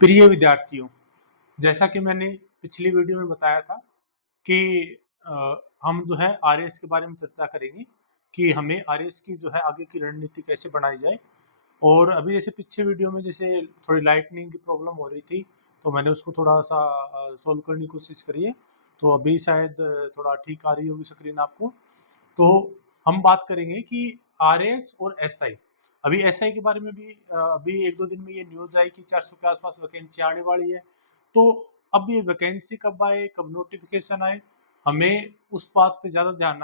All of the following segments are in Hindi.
प्रिय विद्यार्थियों, जैसा कि मैंने पिछली वीडियो में बताया था कि हम जो है आरएएस के बारे में चर्चा करेंगे कि हमें आरएएस की जो है आगे की रणनीति कैसे बनाई जाए। और अभी जैसे पीछे वीडियो में जैसे थोड़ी लाइटनिंग की प्रॉब्लम हो रही थी, तो मैंने उसको थोड़ा सा सॉल्व करने की कोशिश करी है। तो अभी शायद थोड़ा ठीक आ रही होगी स्क्रीन आपको। तो हम बात करेंगे कि आरएएस और एसआई। अभी एसआई के बारे में भी अभी एक दो दिन में ये न्यूज आई कि 400 के आसपास वैकेंसी आने वाली है। तो अब ये वैकेंसी कब आए, कब नोटिफिकेशन आए, हमें उस बात पे ज्यादा ध्यान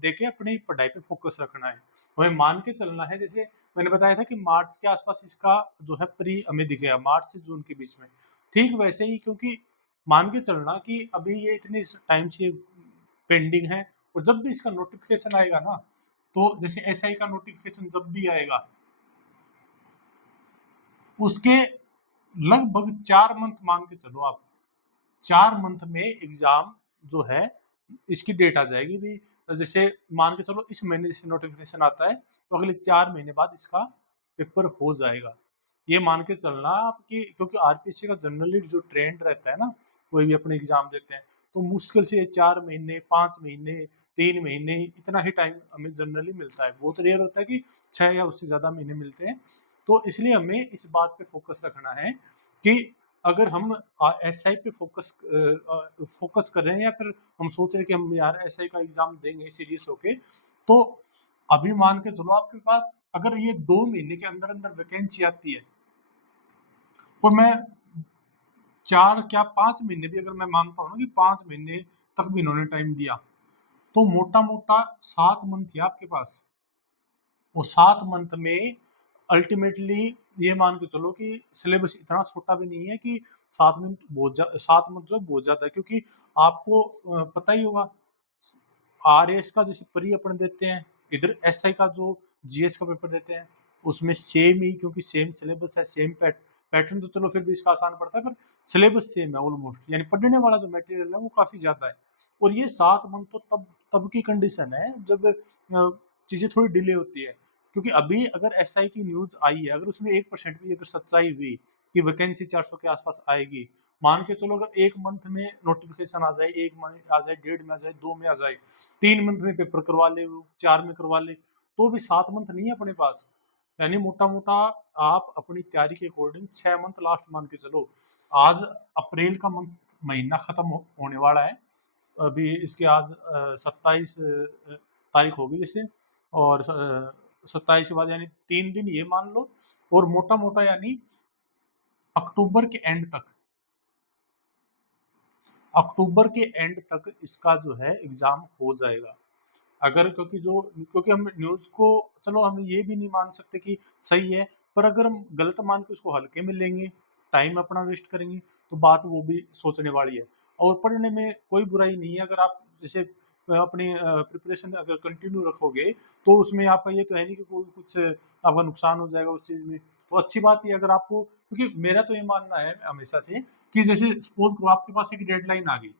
देके अपनी पढ़ाई पे फोकस रखना है। हमें मान के चलना है, जैसे मैंने बताया था कि मार्च के आसपास इसका जो है प्री हमें दिखेगा, मार्च से जून के बीच में। ठीक वैसे ही, क्योंकि मान के चलना कि अभी ये इतनी टाइम से पेंडिंग है, और जब भी इसका नोटिफिकेशन आएगा ना, तो जैसे एसआई का नोटिफिकेशन जब भी आएगा, उसके लगभग 4 मंथ मान के चलो आप, 4 मंथ में एग्जाम जो है इसकी डेट आ जाएगी भी। जैसे मान के चलो इस महीने जैसे नोटिफिकेशन आता है, तो अगले 4 महीने बाद इसका पेपर हो जाएगा। ये मान के चलना आपकी, क्योंकि आरपीसी का जनरली जो ट्रेंड रहता है ना, कोई भी अपने एग्जाम देते हैं, तो मुश्किल से 4 महीने, 5 महीने, 3 महीने, इतना ही टाइम हमें जनरली मिलता है। बहुत रेयर होता है कि 6 या उससे ज्यादा महीने मिलते हैं। तो इसलिए हमें इस बात पे फोकस रखना है कि अगर हम एसआई पे फोकस कर रहे हैं, या फिर हम सोच रहे हैं कि हम यार एसआई का एग्जाम देंगे सीरियस होके, तो अभी मान के चलो आपके पास अगर ये 2 महीने के अंदर अंदर वैकेंसी आती है, और मैं 4 क्या 5 महीने भी अगर मैं मानता हूँ ना कि 5 महीने तक भी इन्होंने टाइम दिया, तो मोटा मोटा 7 मंथ है आपके पास। और 7 मंथ में अल्टीमेटली ये मान के चलो कि सिलेबस इतना छोटा भी नहीं है कि 7 मंथ जो बहुत ज्यादा है, क्योंकि आपको पता ही होगा आरएएस का जैसे प्री अपन देते हैं, इधर एसआई का जो जीएस का पेपर देते हैं, उसमें सेम ही, क्योंकि सेम सिलेबस है, सेम पैटर्न, तो चलो फिर भी इसका आसान पड़ता है, पर सिलेबस सेम है ऑलमोस्ट, यानी पढ़ने वाला जो मटेरियल है वो काफी ज्यादा है। और ये 7 मंथ तो तब तब की कंडीशन है जब चीजें थोड़ी डिले होती है। क्योंकि अभी अगर एसआई की न्यूज आई है, अगर उसमें 1% भी अगर सच्चाई हुई कि वैकेंसी 400 के आसपास आएगी, मान के चलो अगर 1 मंथ में नोटिफिकेशन आ जाए, 1 मंथ आ जाए, 1.5 में आ जाए, 2 में आ जाए, 3 मंथ में पेपर करवा ले, वो 4 में करवा ले, तो भी 7 मंथ नहीं है अपने पास। यानी मोटा मोटा आप अपनी तैयारी के अकॉर्डिंग 6 मंथ लास्ट मान के चलो। आज अप्रैल का मंथ महीना खत्म होने वाला है। अभी इसके आज 27 तारीख होगी जैसे, और 27 के बाद यानी 3 दिन ये मान लो, और मोटा मोटा यानी अक्टूबर के एंड तक, अक्टूबर के एंड तक इसका जो है एग्जाम हो जाएगा। अगर क्योंकि हम न्यूज को, चलो हम ये भी नहीं मान सकते कि सही है, पर अगर हम गलत मान के उसको हल्के में लेंगे, टाइम अपना वेस्ट करेंगे, तो बात वो भी सोचने वाली है। और पढ़ने में कोई बुराई नहीं है, अगर आप जैसे अपनी प्रिपरेशन अगर कंटिन्यू रखोगे, तो उसमें आपका ये तो है नहीं कि कोई कुछ आपका नुकसान हो जाएगा उस चीज में। तो अच्छी बात है अगर आपको, क्योंकि मेरा तो ये मानना है हमेशा से कि जैसे सपोज करो आपके पास एक डेडलाइन आ गई।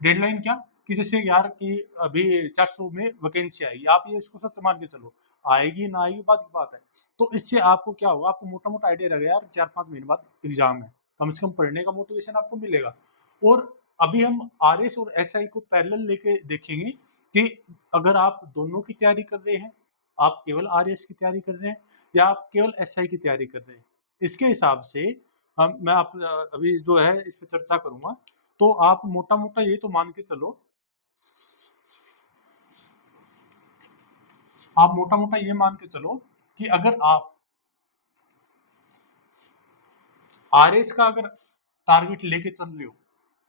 डेडलाइन क्या, कि जैसे यार कि अभी 400 में वैकेंसी आएगी, आप ये इसको सच मान के चलो, आएगी ना आएगी बात की बात है। तो इससे आपको क्या होगा, आपको मोटा मोटा आइडिया रहेगा यार 4-5 महीने बाद एग्जाम है, कम से कम पढ़ने का मोटिवेशन आपको मिलेगा। और अभी हम आरएस और एसआई को पैरेलल लेके देखेंगे कि अगर आप दोनों की तैयारी कर रहे हैं, आप केवल आरएस की तैयारी कर रहे हैं, या आप केवल एसआई की तैयारी कर रहे हैं, इसके हिसाब से मैं आप अभी जो है इस पर चर्चा करूंगा। तो आप मोटा मोटा ये तो मान के चलो, आप मोटा मोटा ये मान के चलो कि अगर आप आरएस का अगर टारगेट लेके चल रहे हो,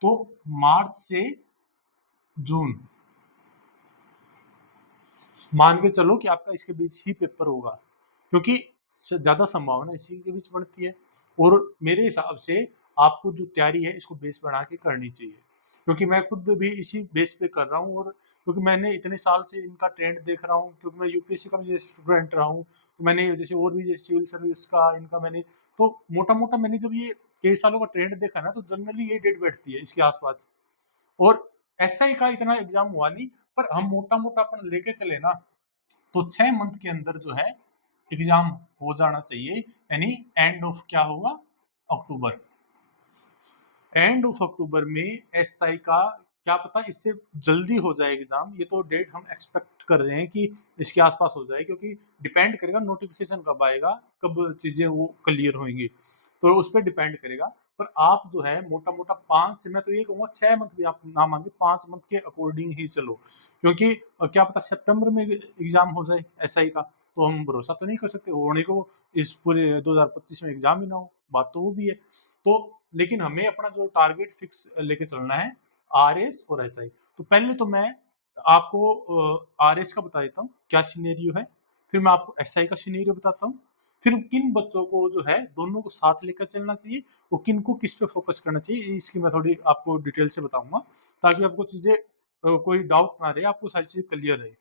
तो मार्च से जून मान के चलो कि आपका इसके बीच ही पेपर होगा, क्योंकि ज्यादा संभावना इसी के बीच बढ़ती है। और मेरे हिसाब से आपको जो तैयारी है इसको बेस बना के करनी चाहिए, क्योंकि मैं खुद भी इसी बेस पे कर रहा हूँ। और क्योंकि मैंने इतने साल से इनका ट्रेंड देख रहा हूँ, क्योंकि मैं यूपीएससी का भी जैसे स्टूडेंट रहा हूँ, तो मैंने जैसे और भी जैसे सिविल सर्विस का इनका मैंने, तो मोटा मोटा मैंने जब ये कई सालों का ट्रेंड देखा ना, तो जनरली ये डेट बैठती है इसके आसपास। और एसआई का इतना एग्जाम हुआ नहीं, पर हम मोटा मोटा अपन लेके चले ना, तो 6 मंथ के अंदर जो है एग्जाम हो जाना चाहिए। यानी एंड ऑफ क्या होगा, अक्टूबर, एंड ऑफ अक्टूबर में एसआई का क्या पता इससे जल्दी हो जाए एग्जाम, ये तो डेट हम एक्सपेक्ट कर रहे हैं कि इसके आसपास हो जाए, क्योंकि डिपेंड करेगा नोटिफिकेशन कब आएगा, कब चीजें वो क्लियर होंगी, तो उस पर डिपेंड करेगा। पर आप जो है मोटा मोटा 5 से, मैं तो ये कहूँगा 6 मंथ भी आप ना मांगे, 5 मंथ के अकॉर्डिंग ही चलो, क्योंकि क्या पता सितंबर में एग्जाम हो जाए एसआई का, तो हम भरोसा तो नहीं कर सकते होने को इस पूरे 2025 में एग्जाम ही ना हो, बात तो वो भी है। तो लेकिन हमें अपना जो टारगेट फिक्स लेके चलना है, आरएस और एसआई। तो पहले तो मैं आपको आरएस का बता देता हूँ क्या सिनेरियो है, फिर मैं आपको एसआई का सिनेरियो बताता हूँ, फिर किन बच्चों को जो है दोनों को साथ लेकर चलना चाहिए और किन को किस पे फोकस करना चाहिए, इसकी मैं थोड़ी आपको डिटेल से बताऊंगा, ताकि आपको चीजें कोई डाउट ना रहे, आपको सारी चीजें क्लियर रहे।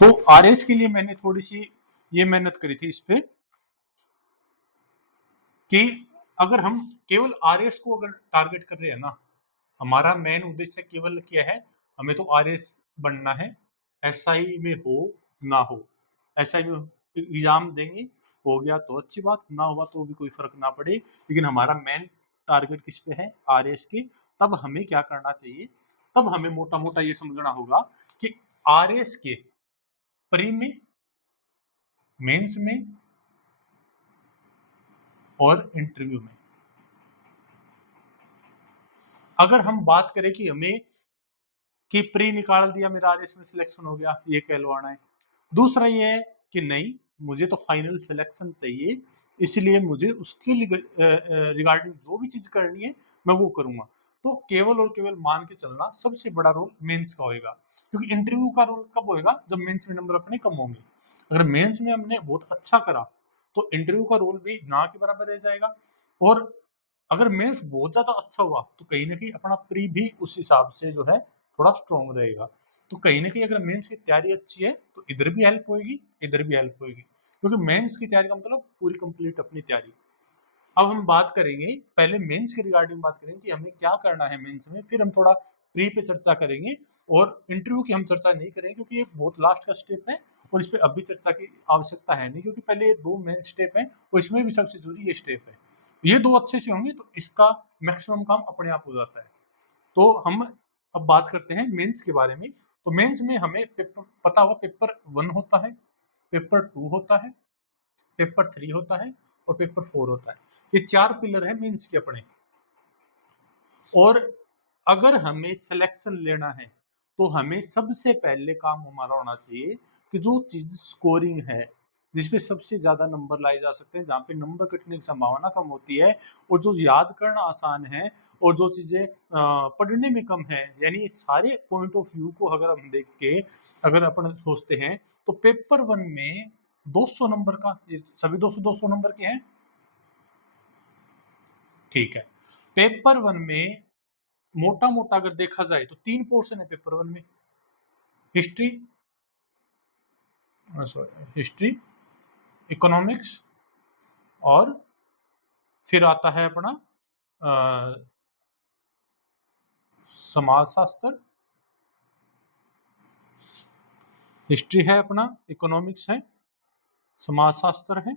तो आरएस के लिए मैंने थोड़ी सी ये मेहनत करी थी इस पे, कि अगर हम केवल आरएस को अगर टारगेट कर रहे हैं ना, हमारा मेन उद्देश्य केवल क्या है, हमें तो आरएस बनना है, एसआई में हो ना हो, एसआई में एग्जाम देंगे, हो गया तो अच्छी बात, ना हुआ तो भी कोई फर्क ना पड़े, लेकिन हमारा मेन टारगेट किस पे है, आरएस के। तब हमें क्या करना चाहिए, तब हमें मोटा मोटा ये समझना होगा कि आरएस के प्री में, मेंस में और इंटरव्यू में, अगर हम बात करें कि हमें कि प्री निकाल दिया, मेरा आरएस में सिलेक्शन हो गया, ये कहलवाना है। दूसरा ये है कि नहीं, मुझे तो फाइनल सिलेक्शन चाहिए, इसलिए मुझे उसके रिगार्डिंग जो भी चीज करनी है मैं वो करूंगा। तो केवल और केवल मान के चलना सबसे बड़ा रोल मेंस का होएगा, क्योंकि इंटरव्यू का रोल कब होएगा, जब मेंस में नंबर अपने कम होंगे। अगर मेंस में हमने बहुत अच्छा करा तो इंटरव्यू का रोल भी ना के बराबर रह जाएगा, और अगर मेंस बहुत ज्यादा अच्छा हुआ तो कहीं ना कहीं अपना प्री भी उस हिसाब से जो है थोड़ा स्ट्रॉन्ग रहेगा। तो कहीं ना कहीं अगर मेंस की तैयारी अच्छी है तो इधर भी हेल्प होगी, इधर भी हेल्प होगी, क्योंकि मेंस की तैयारी का मतलब पूरी कंप्लीट अपनी तैयारी। अब हम बात करेंगे, पहले मेंस के रिगार्डिंग बात करेंगे कि हमें क्या करना है मेंस में, फिर हम थोड़ा प्री पे चर्चा करेंगे, और इंटरव्यू की हम चर्चा नहीं करेंगे क्योंकि ये बहुत लास्ट का स्टेप है, और इस पे अभी चर्चा की आवश्यकता है नहीं, क्योंकि पहले ये 2 मेन स्टेप है और इसमें भी सबसे जरूरी ये स्टेप है। ये 2 अच्छे से होंगे तो इसका मैक्सिमम काम अपने आप हो जाता है। तो हम अब बात करते हैं मेंस के बारे में। तो मेंस में हमें पेपर पता होगा, पेपर 1 होता है, पेपर 2 होता है, पेपर 3 होता है और पेपर 4 होता है। ये 4 पिलर है मेंस के अपने। और अगर हमें सिलेक्शन लेना है तो हमें सबसे पहले काम हमारा होना चाहिए कि जो चीज स्कोरिंग है, जिसपे सबसे ज्यादा नंबर लाए जा सकते हैं, जहाँ पे नंबर कटने की संभावना कम होती है, और जो याद करना आसान है, और जो चीजें पढ़ने में कम है, यानी सारे पॉइंट ऑफ व्यू को अगर हम देख के अगर अपन सोचते हैं, तो पेपर 1 में 200 नंबर का, ये सभी 200 200 नंबर के हैं, ठीक है। पेपर 1 में मोटा मोटा अगर देखा जाए तो 3 पोर्शन है पेपर 1 में, हिस्ट्री, सॉरी हिस्ट्री, इकोनॉमिक्स, और फिर आता है अपना समाज शास्त्र। हिस्ट्री है अपना, इकोनॉमिक्स है, समाज शास्त्र है,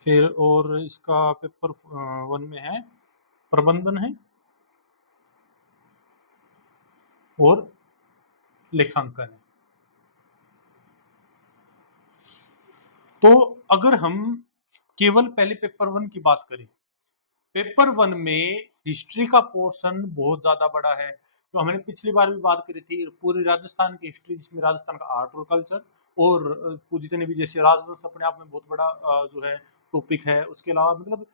फिर और इसका पेपर 1 में है प्रबंधन है, और लेखांकन है। तो अगर हम केवल पहले पेपर 1 की बात करें, पेपर 1 में हिस्ट्री का पोर्शन बहुत ज्यादा बड़ा है, तो हमने पिछली बार भी बात करी थी पूरी राजस्थान की हिस्ट्री, जिसमें राजस्थान का आर्ट और कल्चर, और जितने भी जैसे राजवंश अपने आप में बहुत बड़ा जो है टॉपिक है, उसके अलावा मतलब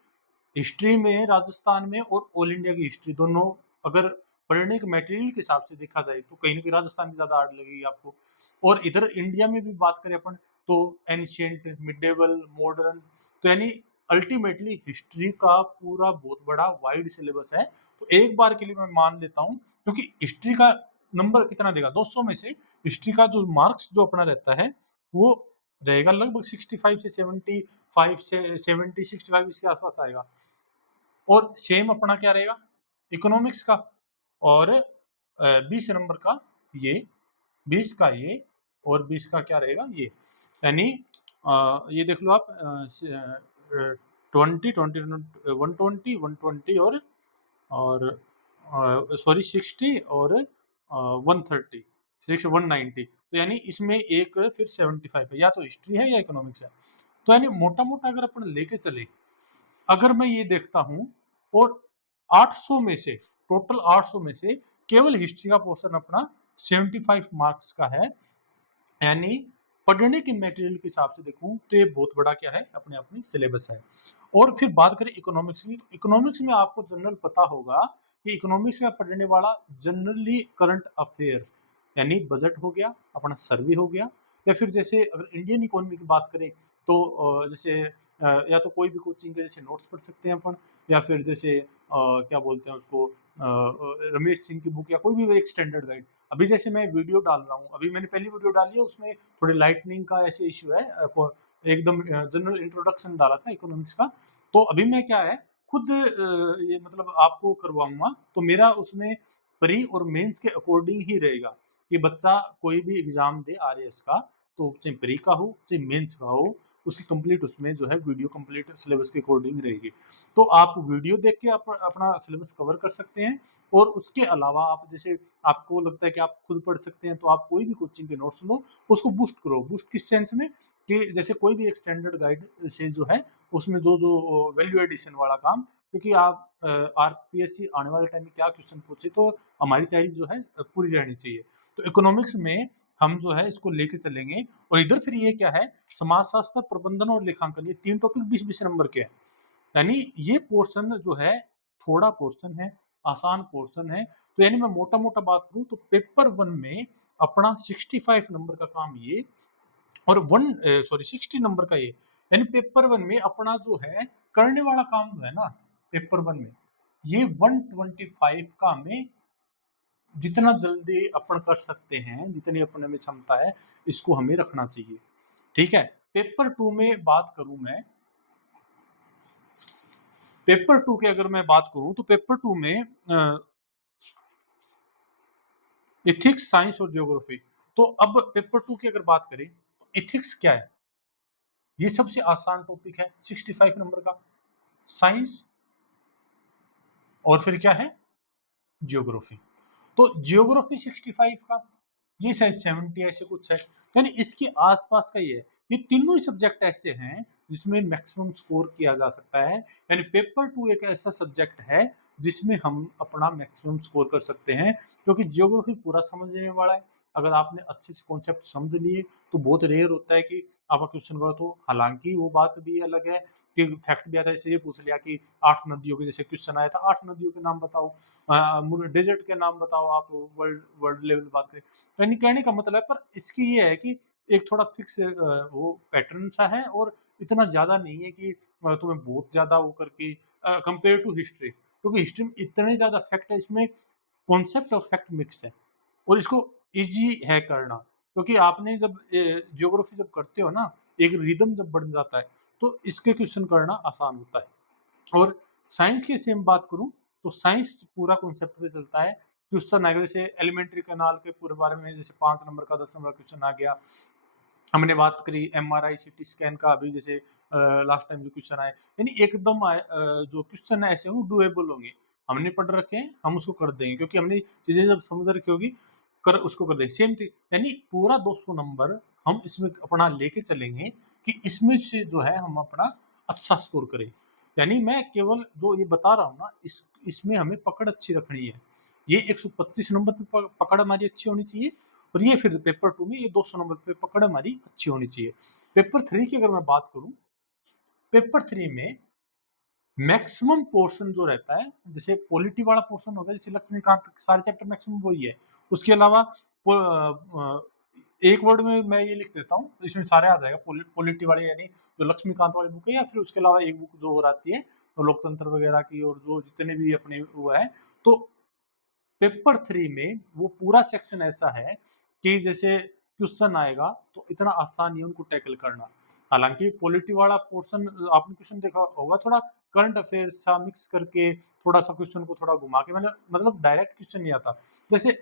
हिस्ट्री में राजस्थान में और ऑल इंडिया की हिस्ट्री दोनों अगर पढ़ने के मटेरियल के हिसाब से देखा जाए तो कहीं ना कहीं राजस्थान की ज्यादा हार्ड लगेगी आपको। और इधर इंडिया में भी बात करें अपन तो एंशियंट, मिडेवल, मॉडर्न, तो यानी अल्टीमेटली हिस्ट्री का पूरा बहुत बड़ा वाइड सिलेबस है। तो एक बार के लिए मैं मान लेता हूँ, क्योंकि हिस्ट्री का नंबर कितना देगा 200 में से, हिस्ट्री का जो मार्क्स जो अपना रहता है वो रहेगा लगभग 65 से 75 से 70 65 इसके आसपास आएगा। और सेम अपना क्या रहेगा इकोनॉमिक्स का, और 20 नंबर का ये, 20 का ये, और 20 का क्या रहेगा ये, यानी ये देख लो आप 20 20 120 120 और सॉरी 60 और 130 190, तो यानी इसमें एक फिर 75 है, या तो हिस्ट्री है या इकोनॉमिक्स है। तो यानी मोटा मोटा अगर अपन लेके चले, अगर मैं ये देखता हूं और 800 में से, टोटल 800 में से केवल हिस्ट्री का पोर्शन अपना 75 मार्क्स का है, यानी पढ़ने के मटेरियल के हिसाब से देखूं तो ये बहुत बड़ा क्या है, अपने आप में सिलेबस है। और फिर बात करें इकोनॉमिक्स की, तो इकोनॉमिक्स में आपको जनरल पता होगा कि इकोनॉमिक्स में पढ़ने वाला जनरली करंट अफेयर, यानी बजट हो गया, अपना सर्वे हो गया, या फिर जैसे अगर इंडियन इकोनॉमी की बात करें तो जैसे या तो कोई भी कोचिंग के जैसे नोट्स पढ़ सकते हैं अपन, या फिर जैसे क्या बोलते हैं उसको, रमेश सिंह की बुक, या कोई भी एक स्टैंडर्ड गाइड। अभी जैसे मैं वीडियो डाल रहा हूँ, अभी मैंने पहली वीडियो डाली है, उसमें थोड़ी लाइटनिंग का ऐसे इश्यू है, एकदम जनरल इंट्रोडक्शन डाला था इकोनॉमिक्स का। तो अभी मैं क्या है, खुद ये मतलब आपको करवाऊंगा, तो मेरा उसमें प्री और मेंस के अकॉर्डिंग ही रहेगा कि बच्चा कोई भी एग्जाम दे आरएएस का, तो चाहे प्री का हो चाहे मेंस का हो, उसकी कंप्लीट उसमें जो है वीडियो कंप्लीट सिलेबस के अकॉर्डिंग रहेगी। तो आप वीडियो देख के अपना सिलेबस कवर कर सकते हैं। और उसके अलावा आप जैसे आपको लगता है कि आप खुद पढ़ सकते हैं, तो आप कोई भी कोचिंग के नोट्स लो, उसको बूस्ट करो। बूस्ट किस सेंस में, कि जैसे कोई भी एक स्टैंडर्ड गाइड से जो है उसमें जो जो वैल्यू एडिशन वाला काम, क्योंकि आप आरपीएससी आने वाले टाइम में क्या क्वेश्चन पूछे, तो हमारी तैयारी जो है पूरी रहनी चाहिए। तो इकोनॉमिक्स में हम जो है इसको लेके चलेंगे। और इधर फिर ये क्या है, समाजशास्त्र, प्रबंधन और लेखांकन, ये 3 टॉपिक 20-20 नंबर के हैं। यानी ये पोर्शन जो है थोड़ा पोर्शन है, आसान पोर्शन है। तो यानी मैं मोटा मोटा बात करूं तो पेपर 1 में अपना 65 नंबर का काम ये, और 60 नंबर का ये, यानी पेपर 1 में अपना जो है करने वाला काम जो है ना, पेपर 1 में ये 125 का हमें जितना जल्दी अपन कर सकते हैं, जितनी अपने में क्षमता है, इसको हमें रखना चाहिए। ठीक है। पेपर 2 में बात करूं मैं, पेपर 2 की अगर मैं बात करूं तो पेपर 2 में इथिक्स, साइंस और ज्योग्राफी। तो अब पेपर 2 की अगर बात करें तो इथिक्स क्या है, ये सबसे आसान टॉपिक है 65 नंबर का। साइंस और फिर क्या है, ज्योग्राफी। तो ज्योग्राफी 65 का, ये शायद 70 ऐसे कुछ है, यानी इसके आसपास का ये है। ये तीनों ही सब्जेक्ट ऐसे हैं जिसमें मैक्सिमम स्कोर किया जा सकता है। यानी पेपर 2 एक ऐसा सब्जेक्ट है जिसमें हम अपना मैक्सिमम स्कोर कर सकते हैं, क्योंकि ज्योग्राफी पूरा समझने वाला है। अगर आपने अच्छे से कॉन्सेप्ट समझ लिए तो बहुत रेयर होता है कि आपका क्वेश्चन गलत हो। हालांकि वो बात भी अलग है कि फैक्ट भी आता है, जैसे ये पूछ लिया कि 8 नदियों के, जैसे क्वेश्चन आया था 8 नदियों के नाम बताओ, डेजर्ट के नाम बताओ, आप वर्ल्ड वर्ल्ड लेवल बात करें। यानी कहने का मतलब है, पर इसकी ये है कि एक थोड़ा फिक्स वो पैटर्न सा है, और इतना ज्यादा नहीं है कि तुम्हें बहुत ज्यादा वो करके कंपेयर टू हिस्ट्री, क्योंकि हिस्ट्री में इतने ज्यादा फैक्ट है, इसमें कॉन्सेप्ट और फैक्ट मिक्स है, और इसको इजी है करना। क्योंकि आपने जब जियोग्राफी जब करते हो ना, एक रिदम जब बन जाता है, तो इसके क्वेश्चन करना आसान होता है। और साइंस की सेम बात करूं तो साइंस पूरा कॉन्सेप्ट पे चलता है। क्वेश्चन आएगा जैसे एलिमेंट्री कैनाल के पूरे बारे में, जैसे 5 नंबर का 10 नंबर का क्वेश्चन आ गया। हमने बात करी एमआरआई सीटी स्कैन का, अभी जैसे लास्ट टाइम जो क्वेश्चन आए, यानी एकदम जो क्वेश्चन है ऐसे वो डुएबल होंगे। हमने पढ़ रखे हैं, हम उसको कर देंगे, क्योंकि हमने चीजें जब समझ रखी होगी, कर उसको कर देंगे। सेम थिंग, यानी पूरा 200 नंबर हम इसमें अपना लेके चलेंगे कि इसमें से जो है हम अपना अच्छा स्कोर करें। यानी मैं केवल जो ये बता रहा हूँ ना, इसमें हमें पकड़ अच्छी रखनी है। ये 125 नंबर पे पकड़ हमारी अच्छी होनी चाहिए, और ये फिर पेपर 2 में ये 200 नंबर पे पकड़ हमारी अच्छी होनी चाहिए। पेपर 3 की अगर मैं बात करूं, पेपर 3 में मैक्सिमम पोर्शन जो रहता है, जैसे पॉलिटी वाला पोर्शन होगा, जैसे लक्ष्मीकांत, सारे चैप्टर मैक्सिमम वही है। उसके अलावा एक वर्ड में मैं ये लिख देता हूँ, इसमें सारे आ जाएगा पॉलिटी वाले, यानी जो लक्ष्मीकांत वाली बुक है, या फिर उसके अलावा एक बुक जो और आती है तो लोकतंत्र वगैरह की, और जो जितने भी अपने वो है। तो पेपर 3 में वो पूरा सेक्शन ऐसा है कि जैसे क्वेश्चन आएगा तो इतना आसान नहीं है उनको टैकल करना। हालांकि पॉलिटी वाला पोर्शन आपने क्वेश्चन देखा होगा, थोड़ा करंट अफेयर सा मिक्स करके, थोड़ा सा क्वेश्चन को थोड़ा घुमा के, मैंने मतलब डायरेक्ट क्वेश्चन नहीं आता। जैसे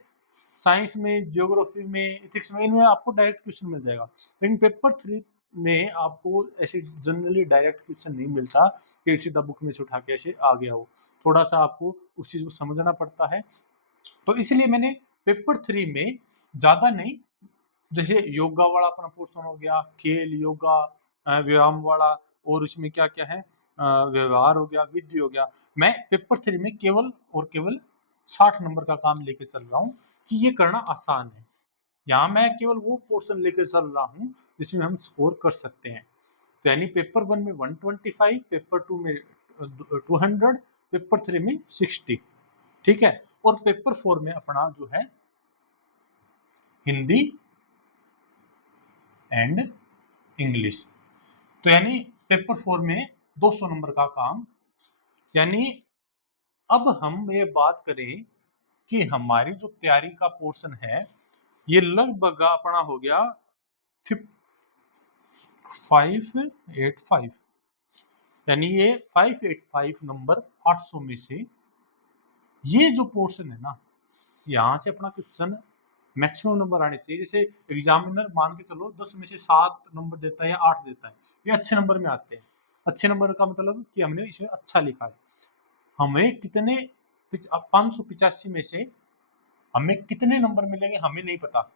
साइंस में, ज्योग्राफी में, एथिक्स में, इनमें आपको डायरेक्ट क्वेश्चन मिल जाएगा। लेकिन पेपर 3 में आपको ऐसे जनरली डायरेक्ट क्वेश्चन नहीं मिलता कि सीधा बुक में से उठा के ऐसे आ गया हो। थोड़ा सा आपको उस चीज को समझना पड़ता है। तो इसलिए मैंने पेपर 3 में ज्यादा नहीं, जैसे योगा वाला अपना पोर्शन हो गया, खेल, योगा, व्यायाम वाला, और इसमें क्या क्या है, व्यवहार हो गया, विधि हो गया, मैं पेपर 3 में केवल और केवल 60 नंबर का काम लेके चल रहा हूँ कि ये करना आसान है। यहाँ मैं केवल वो पोर्शन लेकर चल रहा हूँ जिसमें हम स्कोर कर सकते हैं। तो यानी पेपर 1 में 125, पेपर 2 में 200, पेपर 3 में 60। ठीक है। और पेपर 4 में अपना जो है हिंदी एंड इंग्लिश। तो यानी पेपर 4 में 200 नंबर का काम। यानी अब हम ये बात करें कि हमारी जो तैयारी का पोर्शन है ये लगभग अपना हो गया 585, यानी ये 585 नंबर 800 में से ये जो पोर्शन है ना, यहाँ से अपना क्वेश्चन मैक्सिमम नंबर आने चाहिए। जैसे एग्जामिनर मान के चलो 10 में से 7 नंबर देता है या 8 देता है, ये अच्छे नंबर में आते हैं। अच्छे नंबर का मतलब कि हमने इसमें अच्छा लिखा है। हमें कितने 585 में से हमें कितने नंबर मिलेंगे हमें नहीं पता,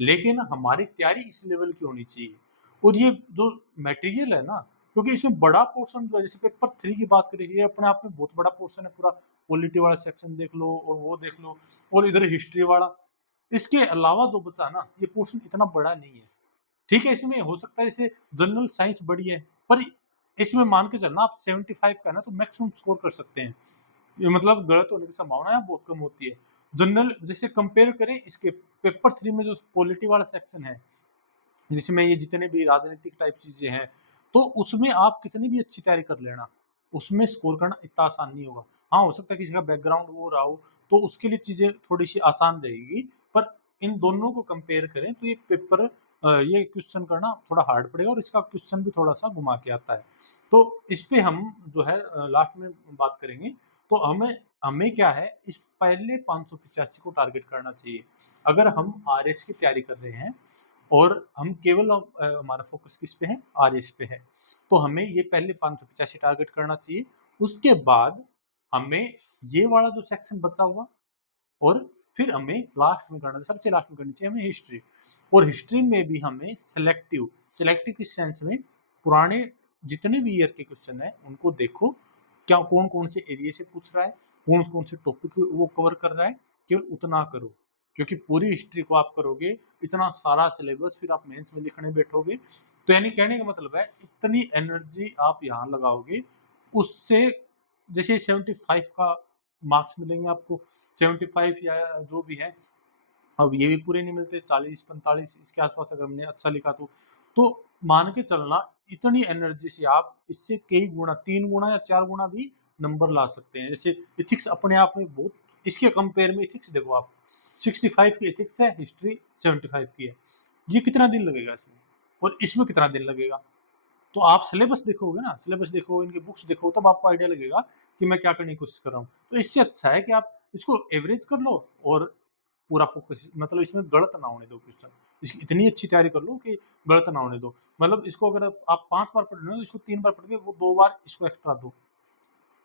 लेकिन हमारी तैयारी इस लेवल की होनी चाहिए। और ये जो मटेरियल है ना, क्योंकि इसमें बड़ा पोर्शन जो है, जैसे पेपर 3 की बात करें, ये अपने आप में बहुत बड़ा पोर्शन है। पूरा पॉलिटी वाला सेक्शन देख लो और वो देख लो, और इधर हिस्ट्री वाला। इसके अलावा जो बचा ना, ये पोर्शन इतना बड़ा नहीं है। ठीक है, इसमें हो सकता है जैसे जनरल साइंस बड़ी है, पर इसमें मान के चलना आप 75 का है ना तो मैक्सिमम स्कोर कर सकते हैं। ये मतलब गलत होने की संभावना है बहुत कम होती है। जनरल जैसे कंपेयर करें इसके पेपर 3 में जो पॉलिटी वाला सेक्शन है, जिसमें ये जितने भी राजनीतिक टाइप चीजें हैं, तो उसमें आप कितनी भी अच्छी तैयारी कर लेना, उसमें स्कोर करना इतना आसान नहीं होगा। हाँ, हो सकता है किसी का बैकग्राउंड वो रहा हो तो उसके लिए चीजें थोड़ी सी आसान रहेगी, पर इन दोनों को कंपेयर करें तो ये पेपर ये क्वेश्चन करना थोड़ा हार्ड पड़ेगा, और इसका क्वेश्चन भी थोड़ा सा घुमा के आता है। तो इस पे हम जो है लास्ट में बात करेंगे। तो हमें हमें क्या है, इस पहले 585 को टारगेट करना चाहिए। अगर हम आरएस की तैयारी कर रहे हैं और हम केवल हमारा फोकस किस पे है, आरएस पे है, तो हमें ये पहले 585 टारगेट करना चाहिए। उसके बाद हमें ये वाला जो सेक्शन बचा हुआ, और फिर हमें लास्ट में करना, सबसे लास्ट में करनी चाहिए हमें हिस्ट्री। और हिस्ट्री में भी हमें सिलेक्टिव, सिलेक्टिव किस सेंस में, पुराने जितने भी ईयर के क्वेश्चन है उनको देखो, क्या कौन कौन से एरिया से पूछ रहा है, कौन कौन से टॉपिक वो कवर कर रहा है, केवल उतना करो। क्योंकि पूरी हिस्ट्री को आप करोगे, इतना सारा सिलेबस फिर आप मेंस में लिखने बैठोगे, तो यानी कहने का मतलब है इतनी एनर्जी आप यहाँ लगाओगे, उससे जैसे 75 का मार्क्स मिलेंगे आपको, 75 या जो भी है, अब ये भी पूरे नहीं मिलते, 40-45 इसके आसपास अगर हमने अच्छा लिखा तो मान के चलना इतनी एनर्जी से आप इससे कई गुना, 3 गुना या 4 गुना भी नंबर ला सकते हैं। जैसे इथिक्स अपने आप में बहुत, इसके कंपेयर में इथिक्स देखो आप, 65 की इथिक्स है, हिस्ट्री 75 की है, ये कितना दिन लगेगा इसमें, और इसमें कितना दिन लगेगा। तो आप सिलेबस देखोगे ना, सिलेबस देखो, इनकी बुक्स देखो, तब आपको आइडिया लगेगा कि मैं क्या करने की कोशिश कर रहा हूँ। तो इससे अच्छा है कि आप इसको एवरेज कर लो और पूरा फोकस, मतलब इसमें गलत ना होने दो क्वेश्चन, इसकी इतनी अच्छी तैयारी कर लो कि गलत ना होने दो। मतलब इसको अगर आप 5 बार पढ़ रहे हो तो इसको 3 बार पढ़ के वो 2 बार इसको एक्स्ट्रा दो,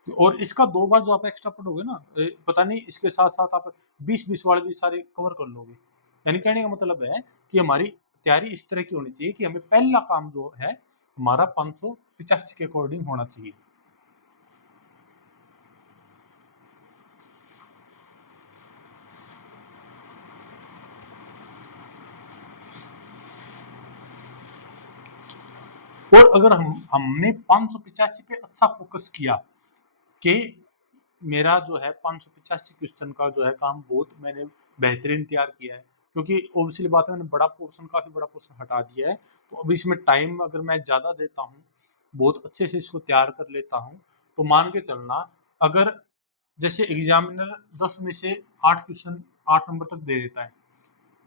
और इसका 2 बार जो आप एक्स्ट्रा पढ़ोगे ना, पता नहीं इसके साथ साथ आप 20-20 वाले भी सारे कवर कर लोगे। यानी कहने का मतलब है कि हमारी तैयारी इस तरह की होनी चाहिए कि हमें पहला काम जो है हमारा 585 के अकॉर्डिंग होना चाहिए। और अगर हमने 585 पे अच्छा फोकस किया कि मेरा जो है 585 क्वेश्चन का जो है काम बहुत मैंने बेहतरीन तैयार किया है, क्योंकि ऑब्वियसली बात है मैंने बड़ा पोर्शन, काफी बड़ा पोर्शन हटा दिया है, तो अब इसमें टाइम अगर मैं ज्यादा देता हूँ, बहुत अच्छे से इसको तैयार कर लेता हूँ, तो मान के चलना, अगर जैसे एग्जामिनर 10 में से 8 क्वेश्चन 8 नंबर तक दे देता है,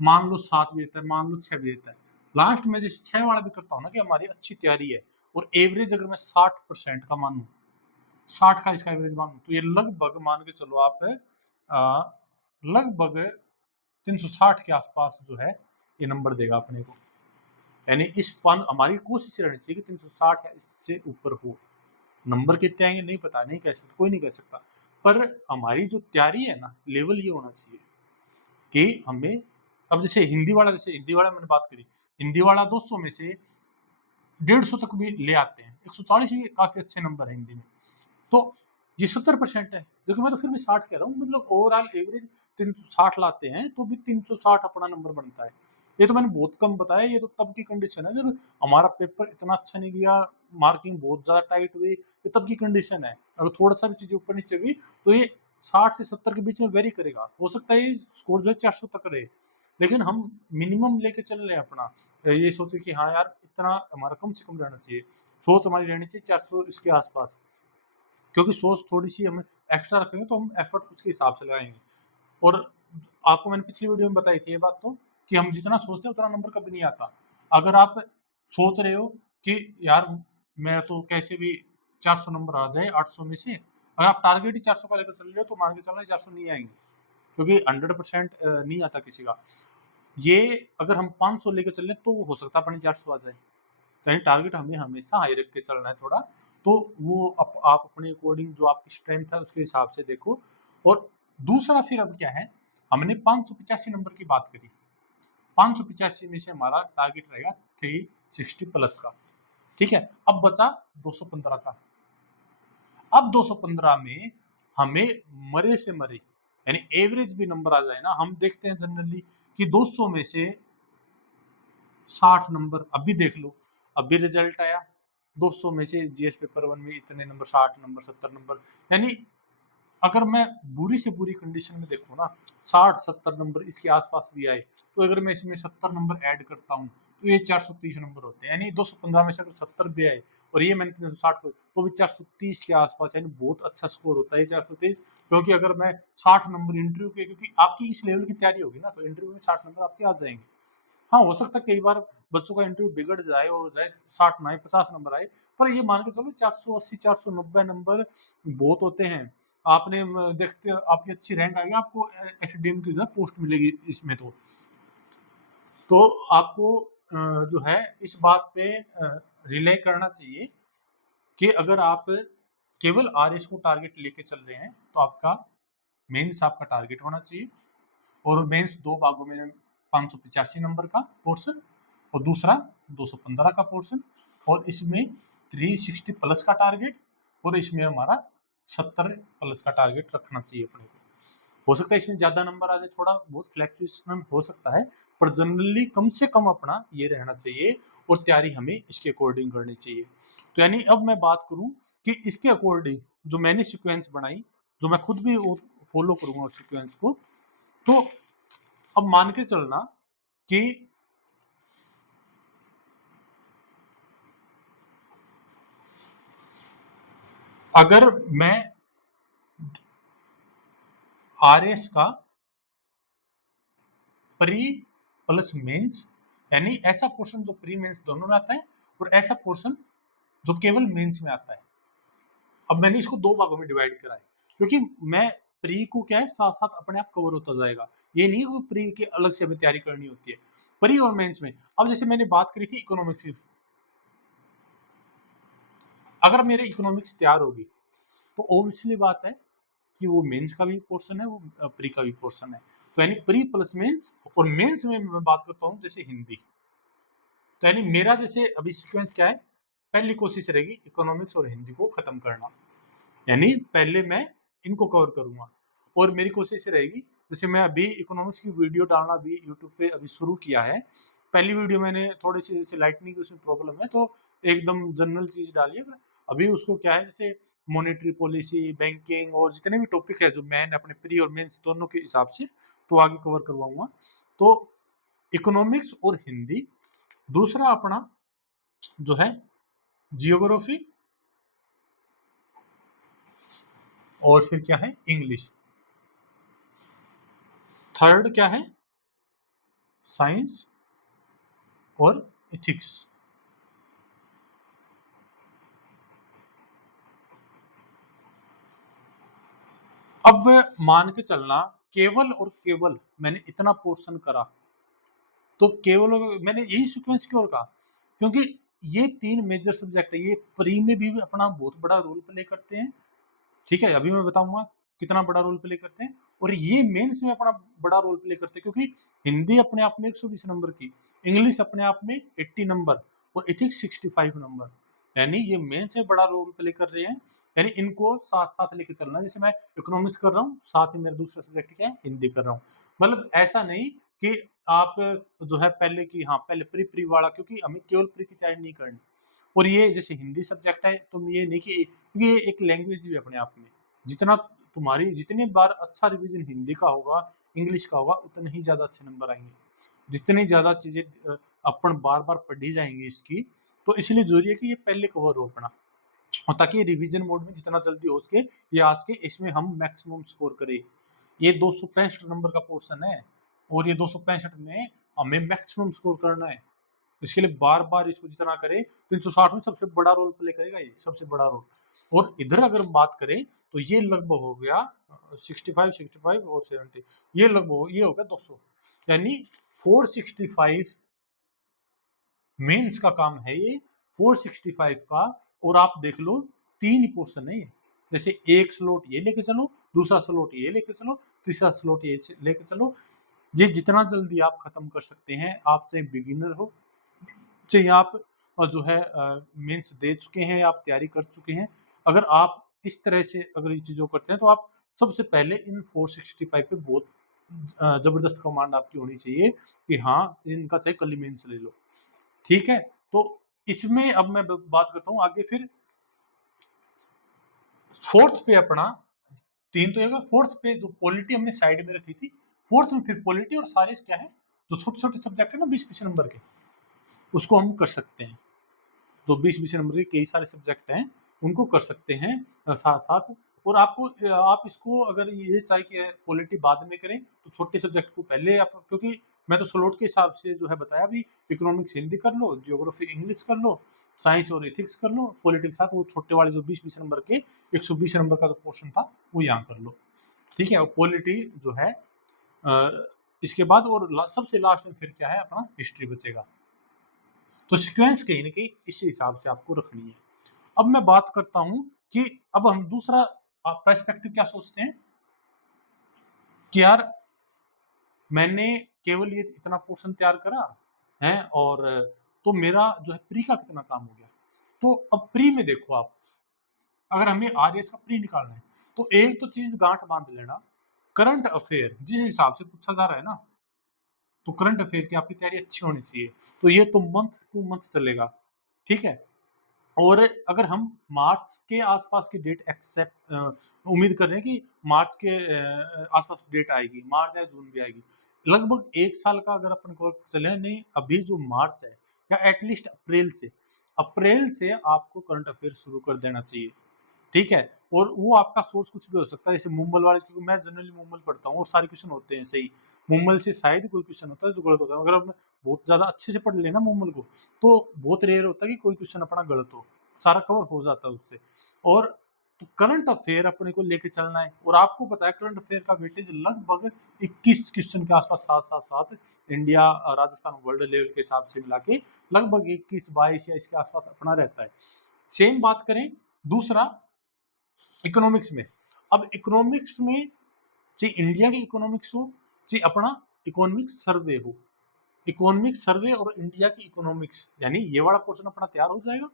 मान लो 7 भी देता है, मान लो 6 भी देता है, लास्ट में जैसे 6 वाला भी करता हूँ ना कि हमारी अच्छी तैयारी है, और एवरेज अगर मैं 60% का मानूं, 60 का इसका एवरेज मानूं, तो ये लगभग मान के चलो आप लगभग 360 के आसपास जो है ये नंबर देगा अपने को। यानी इस हमारी कोशिश रहनी चाहिए कि 360 या इससे ऊपर हो। नंबर कितने आएंगे नहीं पता, नहीं कह सकते, कोई नहीं कह सकता, पर हमारी जो तैयारी है ना, लेवल ये होना चाहिए कि हमें, अब जैसे हिंदी वाला मैंने बात करी, हिंदी वाला 200 में से 150 तक भी ले आते हैं, 140 भी काफी अच्छे नंबर है हिंदी में, तो ये 70% है। देखो मैं तो फिर भी 60 कह रहा हूँ, मतलब ओवरऑल एवरेज 360 लाते हैं तो भी 360 अपना नंबर बनता है। ये तो मैंने बहुत कम बताया, ये तो तब की कंडीशन है जब हमारा पेपर इतना अच्छा नहीं गया, मार्किंग बहुत ज्यादा टाइट हुई, ये तब की कंडीशन है। अगर थोड़ा सा भी चीज ऊपर नीचे हुई तो ये 60 से 70 के बीच में वेरी करेगा, हो सकता है ये स्कोर जो है 400 तक रहे, लेकिन हम मिनिमम लेके चल रहे हैं अपना, ये सोचे कि हाँ यार इतना हमारा कम से कम रहना चाहिए, सोच हमारी रहनी चाहिए 400 इसके आसपास, क्योंकि सोच थोड़ी सी हम एक्स्ट्रा रखेंगे तो हम एफर्ट उसके हिसाब से लगाएंगे। और आपको मैंने पिछली वीडियो में बताई थी ये बात तो, कि हम जितना सोचते हैं उतना नंबर कभी नहीं आता। अगर आप सोच रहे हो कि यार मैं तो कैसे भी 400 नंबर आ जाए 800 में से, अगर आप टारगेट ही 400 का लेकर चल रहे हो तो मान के चलना 400 नहीं आएंगे, क्योंकि 100% नहीं आता किसी का। ये अगर हम 500 लेकर चल रहे हैं तो हो सकता है अपने 400 आ जाए। तो टारगेट हमें हमेशा हाई रख के चलना है थोड़ा, तो वो आप अपने अकॉर्डिंग जो आपकी स्ट्रेंथ है उसके हिसाब से देखो। और दूसरा फिर अब क्या है, हमने 585 नंबर की बात करी, 585 में से हमारा टारगेट रहेगा 360 प्लस का, ठीक है। अब बचा 215 का। अब 215 में हमें मरे से मरे यानी एवरेज भी नंबर आ जाए ना, हम देखते हैं जनरली कि 200 में से 60 नंबर, अभी देख लो अभी रिजल्ट आया, 200 में से जीएस पेपर 1 में इतने नंबर, 60 नंबर, 70 नंबर, यानी अगर मैं बुरी से बुरी कंडीशन में देखूँ ना, 60-70 नंबर इसके आसपास भी आए, तो अगर मैं इसमें 70 नंबर ऐड करता हूँ तो ये 430 नंबर होते हैं। यानी 215 में से अगर 70 भी आए और ये मैंने 360 को, तो भी 430 के आसपास, यानी बहुत अच्छा स्कोर होता है 430। क्योंकि अगर मैं 60 नंबर इंटरव्यू के, क्योंकि आपकी इस लेवल की तैयारी होगी ना, तो इंटरव्यू में 60 नंबर आपके आ जाएंगे। हाँ, हो सकता है कई बार बच्चों का इंटरव्यू बिगड़ जाए और जाए 60 ना आए, 50 नंबर आए, पर ये मान के चलो 480 490 नंबर बहुत होते हैं। आपने देखते आपकी अच्छी रैंक आएगी, आपको एसडीएम की जो है पोस्ट मिलेगी इसमें, तो आपको जो है इस बात पे रिले करना चाहिए कि अगर आप केवल आरएस को टारगेट लेके चल रहे हैं तो आपका मेंस आपका टारगेट होना चाहिए। और मेंस दो भागों में, 585 नंबर का पोर्शन और दूसरा 215 का पोर्शन, और इसमें 360 प्लस का टारगेट, और इसमें हमारा 70 प्लस का टारगेट रखना चाहिए अपने को। हो सकता है इसमें ज्यादा नंबर आ जाए, थोड़ा बहुत फ्लैक्चुएशन हो सकता है, पर जनरली कम से कम अपना ये रहना चाहिए, और तैयारी हमें इसके अकॉर्डिंग करनी चाहिए। तो यानी अब मैं बात करूं कि इसके अकॉर्डिंग जो मैंने सीक्वेंस बनाई, जो मैं खुद भी फॉलो करूंगा उस सीक्वेंस को, तो अब मान के चलना कि अगर मैं आरएस का प्री प्लस मेंस, यानी ऐसा पोर्शन जो प्री मेंस दोनों में आता है और ऐसा पोर्शन जो केवल मेंस में आता है, अब मैंने इसको दो भागों में डिवाइड करा है, क्योंकि मैं प्री को क्या है साथ साथ अपने आप कवर होता जाएगा, ये नहीं है कि प्री की अलग से हमें तैयारी करनी होती है, प्री और मेंस में। अब जैसे मैंने बात करी थी इकोनॉमिक्स की, अगर मेरे इकोनॉमिक्स तैयार होगी तो ऑब्वियसली बात है कि वो मेंस का भी पोर्शन है, वो प्री का भी पोर्शन है। तो यानी प्री प्लस मेंस, और मेंस में मैं बात करता हूँ जैसे हिंदी, तो यानी मेरा जैसे अभी सीक्वेंस क्या है, पहली कोशिश रहेगी इकोनॉमिक्स और हिंदी को खत्म करना, यानी पहले मैं इनको कवर करूंगा। और मेरी कोशिश रहेगी, जैसे मैं अभी इकोनॉमिक्स की वीडियो डालना भी यूट्यूब पे अभी शुरू किया है, पहली वीडियो मैंने थोड़ी सी जैसे लाइटनिंग की उसमें प्रॉब्लम है तो एकदम जनरल चीज डाली है, अभी उसको क्या है जैसे मॉनेटरी पॉलिसी, बैंकिंग और जितने भी टॉपिक है जो मैंने अपने प्री और मेंस दोनों के हिसाब से तो आगे कवर करवाऊंगा। तो इकोनॉमिक्स और हिंदी, दूसरा अपना जो है जियोग्राफी, और फिर क्या है इंग्लिश, थर्ड क्या है साइंस और इथिक्स। अब मान के चलना केवल और केवल मैंने इतना पोर्शन करा, तो केवल मैंने यही सीक्वेंस क्यों रखा, क्योंकि ये 3 मेजर सब्जेक्ट है, ये प्री में भी अपना बहुत बड़ा रोल प्ले करते हैं। ठीक है, अभी मैं बताऊंगा कितना बड़ा रोल प्ले करते हैं, और ये मेंस में अपना बड़ा रोल प्ले करते हैं, क्योंकि हिंदी अपने आप में 120 नंबर की, इंग्लिश अपने आप में 80 नंबर, और इथिक्स 65 नंबर, यानी ये मेंस में बड़ा रोल प्ले कर रहे हैं। यानी इनको साथ साथ लेके चलना है। जैसे मैं इकोनॉमिक्स कर रहा हूँ, साथ ही मेरा दूसरा सब्जेक्ट क्या है, हिंदी कर रहा हूँ। मतलब ऐसा नहीं कि आप जो है पहले की, हाँ पहले प्री प्री वाला, क्योंकि हमें केवल प्री की तैयारी नहीं करनी। और ये जैसे हिंदी सब्जेक्ट है, तो ये नहीं कि, क्योंकि ये एक लैंग्वेज भी अपने आप में, जितना तुम्हारी जितनी बार अच्छा रिवीजन हिंदी का होगा, इंग्लिश का होगा, उतने ही ज्यादा अच्छे नंबर आएंगे। जितनी ज्यादा चीजें अपन बार बार पढ़ी जाएंगी इसकी, तो इसलिए जरूरी है कि ये पहले कवर हो अपना, और ताकि रिवीजन मोड में जितना जल्दी हो सके ये आज के इसमें हम मैक्सिमम स्कोर करें। ये 265 नंबर का पोर्शन है, और ये 265 में हमें मैक्सिमम स्कोर करना है। इसके लिए बार बार इसको जितना करें, 360 में सबसे बड़ा रोल प्ले करेगा, ये सबसे बड़ा रोल। और इधर अगर हम बात करें, तो ये लगभग हो गया 65 और 70, ये लगभग ये हो गया 200, यानी 465 मेंस का काम है ये, 465 का। और आप देख लो 3 ही पोर्शन है ये, जैसे एक स्लॉट ये लेके चलो, दूसरा स्लॉट ये लेके चलो, तीसरा स्लॉट ये लेके चलो। ये जितना जल्दी आप खत्म कर सकते हैं, आप चाहे बिगिनर हो, चाहे आप जो है मेंस दे चुके हैं, आप तैयारी कर चुके हैं, अगर आप इस तरह से अगर ये चीज़ों करते हैं, तो आप सबसे पहले इन 465 पे बहुत जबरदस्त कमांड आपकी होनी चाहिए कि हाँ इनका चाहे कल ही मेंस ले लो। ठीक है, तो इसमें अब मैं बात करता हूँ आगे। फिर फोर्थ पे अपना 3 तो है, फोर्थ पे जो पॉलिटी हमने साइड में रखी थी, फोर्थ में फिर पॉलिटी और सारे क्या है, जो छोटे छोटे सब्जेक्ट है ना 20-20 नंबर के, उसको हम कर सकते हैं। तो 20-20 नंबर के कई सारे सब्जेक्ट हैं, उनको कर सकते हैं साथ साथ। और आपको आप इसको अगर ये चाहे कि पॉलिटी बाद में करें, तो छोटे सब्जेक्ट को पहले आप, क्योंकि मैं तो स्लॉट के हिसाब से जो है बताया भी, इकोनॉमिक्स हिंदी कर लो, जियोग्राफी इंग्लिश कर लो, साइंस और एथिक्स कर लो, पॉलिटिक्स साथ वो छोटे वाले जो 20-20 नंबर के 120 नंबर का जो पोर्शन था वो यहाँ कर लो। ठीक है, और पॉलिटी जो है इसके बाद, और सबसे लास्ट में फिर क्या है, अपना हिस्ट्री बचेगा। तो सीक्वेंस कहीं ना कहीं इसी हिसाब से आपको रखनी है। अब मैं बात करता हूं कि अब हम दूसरा पर्सपेक्टिव क्या सोचते हैं कि यार मैंने केवल ये इतना पोर्शन तैयार करा है, और तो मेरा जो है प्री का कितना काम हो गया। तो अब प्री में देखो आप, अगर हमें आरएस का प्री निकालना है, तो एक तो चीज गांठ बांध लेना, करंट अफेयर जिस हिसाब से पूछा जा रहा है ना, तो करंट अफेयर की आपकी तैयारी अच्छी होनी चाहिए। तो ये तो मंथ टू मंथ चलेगा। ठीक है, और अगर हम मार्च के आसपास की डेट एक्सेप्ट उम्मीद कर रहे हैं कि मार्च के आसपास डेट आएगी, मार्च या जून भी आएगी, लगभग 1 साल का अगर अपन को चले, नहीं अभी जो मार्च है, या एटलीस्ट अप्रैल से आपको करंट अफेयर शुरू कर देना चाहिए। ठीक है, और वो आपका सोर्स कुछ भी हो सकता है, जैसे मुंबल वाले, क्योंकि मैं जनरली मुंबल पढ़ता हूँ और सारे क्वेश्चन होते हैं सही। मुंबल से शायद कोई क्वेश्चन होता है जो गलत होता है, अगर हम बहुत ज्यादा अच्छे से पढ़ लेना मुंबल को, तो बहुत रेयर होता है कि कोई क्वेश्चन अपना गलत हो, सारा कवर हो जाता है उससे। और तो करंट अफेयर अपने को लेके चलना है, और आपको पता है करंट अफेयर का वेटेज लगभग 21 क्वेश्चन के आसपास, साथ साथ साथ इंडिया राजस्थान वर्ल्ड लेवल के हिसाब से मिला के लगभग 21-22 या इसके आसपास अपना रहता है। सेम बात करें दूसरा इकोनॉमिक्स में, अब इकोनॉमिक्स में चाहे इंडिया की इकोनॉमिक्स हो, चाहे अपना इकोनॉमिक सर्वे हो, इकोनॉमिक सर्वे और इंडिया की इकोनॉमिक्स, यानी ये वाला पोर्शन अपना तैयार हो जाएगा।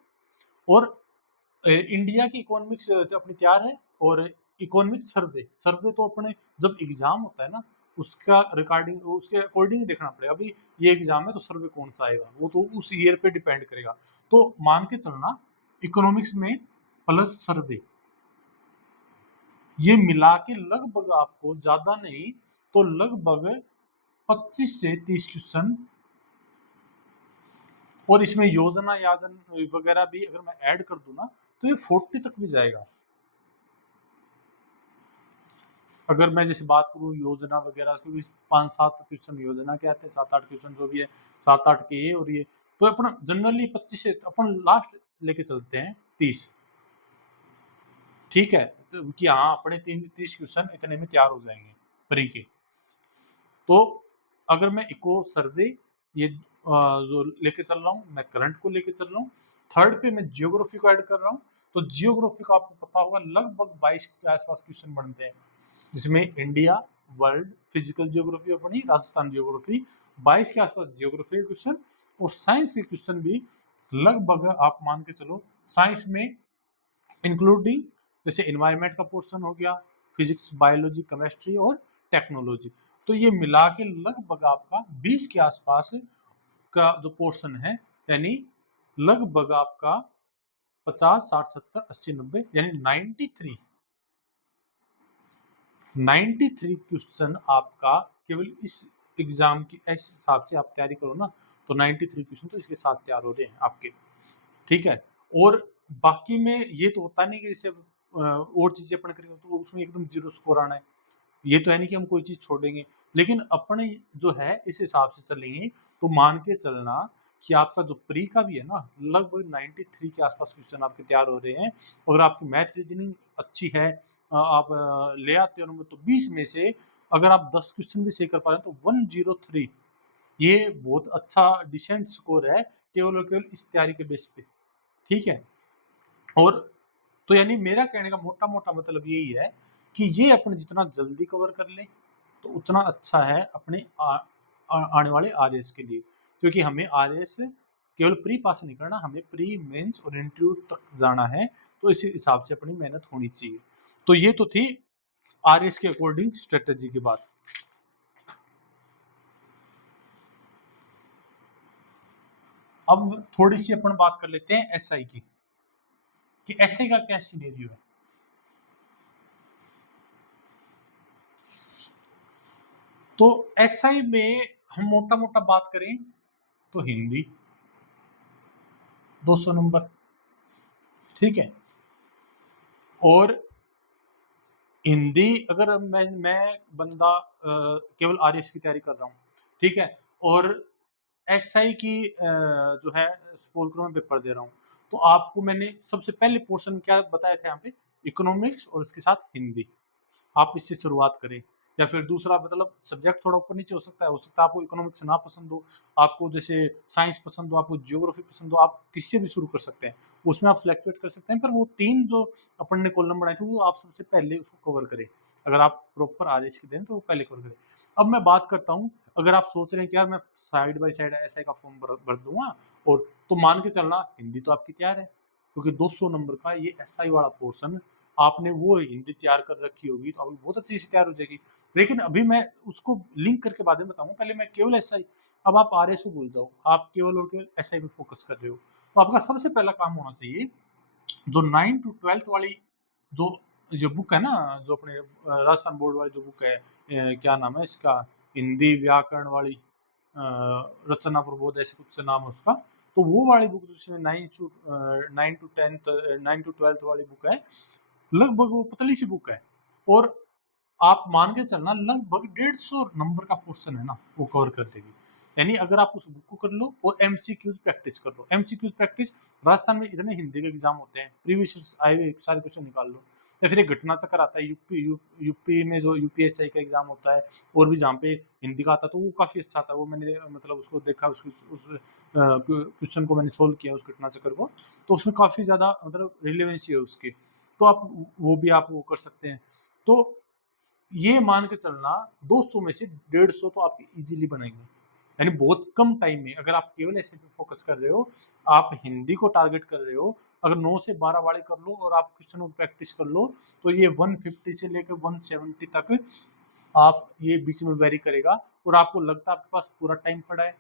और इंडिया की इकोनॉमिक्स तो अपनी तैयार है, और इकोनॉमिक सर्वे, सर्वे तो अपने जब एग्जाम होता है ना, उसका रिकॉर्डिंग उसके अकॉर्डिंग देखना पड़ेगा, अभी ये एग्जाम है तो सर्वे कौन सा आएगा, वो तो उस ईयर पे डिपेंड करेगा। तो मान के चलना इकोनॉमिक्स में प्लस सर्वे, ये मिला के लगभग आपको ज्यादा नहीं तो लगभग 25 से 30 क्वेश्चन, और इसमें योजना याजन वगैरह भी अगर मैं ऐड कर दूं ना, तो ये 40 तक भी जाएगा। अगर मैं जैसे बात करूं योजना वगैरह, क्योंकि 5-7 क्वेश्चन योजना के आते हैं, 7-8 क्वेश्चन जो भी है, 7-8 के ये, और ये तो अपना जनरली 25 से अपन लास्ट लेके चलते हैं 30। ठीक है, तो कि हाँ अपने 30 क्वेश्चन इतने में तैयार हो जाएंगे। प्री के। तो अगर मैं इको सर्वे ये जो लेके चल रहा हूँ, मैं करंट को लेके चल रहा हूँ, थर्ड पे मैं जियोग्राफी को ऐड कर रहा हूँ, तो जियोग्राफी का आपको पता होगा लगभग 22 के आसपास क्वेश्चन बनते हैं, जिसमें इंडिया, वर्ल्ड, फिजिकल जियोग्राफी अपनी, राजस्थान जियोग्राफी, 22 के आसपास जियोग्राफी के क्वेश्चन, और साइंस के क्वेश्चन भी लगभग आप मान के चलो साइंस में इंक्लूडिंग जैसे इन्वायरमेंट का पोर्शन हो गया, फिजिक्स, बायोलॉजी, केमिस्ट्री और टेक्नोलॉजी, तो ये मिला के लगभग आपका 20 के आसपास का जो पोर्शन है, यानी लगभग आपका 50, 60, 70, 80, 90 यानी 93 क्वेश्चन आपका केवल इस एग्जाम की इस हिसाब से आप तैयारी करो ना, तो 93 क्वेश्चन तो इसके साथ तैयार हो रहे हैं आपके, ठीक है। और बाकी में ये तो होता नहीं कि जैसे और चीजें अपन करेंगे तो उसमें एकदम जीरो स्कोर आना है, ये तो है नहीं कि हम कोई चीज छोड़ेंगे, लेकिन अपने जो है इस हिसाब से चलेंगे, तो मान के चलना कि आपका जो प्री का भी है ना, लगभग 93 के आसपास क्वेश्चन आपके तैयार हो रहे हैं। अगर आपकी मैथ रीजनिंग अच्छी है, आप ले आते हो नंबर, तो 20 में से अगर आप 10 क्वेश्चन भी सही कर पा रहे हैं तो 103 ये बहुत अच्छा डिसेंट स्कोर है, केवल और केवल इस तैयारी के बेस पे, ठीक है। और तो यानी मेरा कहने का मोटा मोटा मतलब यही है कि ये अपन जितना जल्दी कवर कर लें तो उतना अच्छा है अपने आने वाले आरएस के लिए, क्योंकि हमें आरएस केवल प्री पास नहीं करना, हमें प्री मेंस और इंटरव्यू तक जाना है, तो इस हिसाब से अपनी मेहनत होनी चाहिए। तो ये तो थी आरएस के अकॉर्डिंग स्ट्रेटेजी की बात। अब थोड़ी सी अपन बात कर लेते हैं एसआई की, कि एसआई का क्या सिनेरियो है। तो एसआई में हम मोटा मोटा बात करें तो हिंदी 200 नंबर, ठीक है। और हिंदी अगर मैं बंदा केवल आरएस की तैयारी कर रहा हूँ, ठीक है, और एसआई की जो है सपोज करो मैं पेपर दे रहा हूँ, तो आपको मैंने सबसे पहले पोर्शन क्या बताया था यहाँ पे, इकोनॉमिक्स और उसके साथ हिंदी, आप इससे शुरुआत करें। या फिर दूसरा मतलब सब्जेक्ट थोड़ा ऊपर नीचे हो सकता है आपको इकोनॉमिक्स ना पसंद हो, आपको जैसे साइंस पसंद हो, आपको जियोग्राफी पसंद हो, आप किससे भी शुरू कर सकते हैं, उसमें आप फ्लैक्चुएट कर सकते हैं, पर वो 3 जो अपन ने कॉलम बनाए थे वो आप सबसे पहले उसको कवर करें, अगर आप प्रॉपर आरएस की दें तो वो पहले कवर करें। अब मैं बात करता हूँ, अगर आप सोच रहे हैं कि यार मैं साइड बाय साइड एसआई का फॉर्म भर दूंगा, और तो मान के चलना हिंदी तो आपकी तैयार है, क्योंकि 200 नंबर का ये एसआई वाला पोर्शन आपने वो हिंदी तैयार कर रखी होगी, तो आपकी बहुत अच्छी से तैयार हो जाएगी। लेकिन अभी मैं उसको लिंक करके बाद में बताऊंगा, पहले मैं केवल एसआई, अब आप आरएस को भूल जाओ, आप केवल और केवल एसआई पे फोकस कर रहे हो, तो आपका सबसे पहला काम होना चाहिए जो 9 टू 12th वाली जो जो बुक है ना, जो अपने राजस्थान बोर्ड वाली जो बुक है, क्या नाम है इसका, हिंदी व्याकरण वाली, रचना प्रबोध ऐसे कुछ नाम है उसका, तो वो वाली बुक जिसमें 9 टू 12th वाली बुक है, लगभग वो पतली सी बुक है, और आप मान के चलना लगभग 150 नंबर का पोर्शन है ना वो कवर कर देगी। यानी अगर आप उस बुक को कर लो और एमसीक्यूज प्रैक्टिस कर लो, एमसीक्यूज प्रैक्टिस, राजस्थान में इतने हिंदी के एग्जाम होते हैं, प्रीवियस आए हुए सारे क्वेश्चन निकाल लो, या फिर एक घटना चक्र आता है यूपी में जो यूपीएससी का एग्जाम होता है, और भी जहाँ पे हिंदी का आता है, तो वो काफी अच्छा आता है, वो मैंने मतलब उसको देखा, उसकी उस क्वेश्चन को मैंने सोल्व किया उस घटना चक्र को, तो उसमें काफी ज्यादा मतलब रिलेवेंसी है उसकी, तो आप वो भी आप वो कर सकते हैं। तो ये मान के चलना 200 में से 150 तो आपके इजीली बनेंगे, यानी बहुत कम टाइम में, अगर आप केवल ऐसे पे फोकस कर रहे हो, आप हिंदी को टारगेट कर रहे हो, अगर 9 से 12 वाले कर लो और आप क्वेश्चन प्रैक्टिस कर लो, तो ये 150 से लेकर 170 तक आप ये बीच में वेरी करेगा, और आपको लगता है आपके पास पूरा टाइम पड़ा है,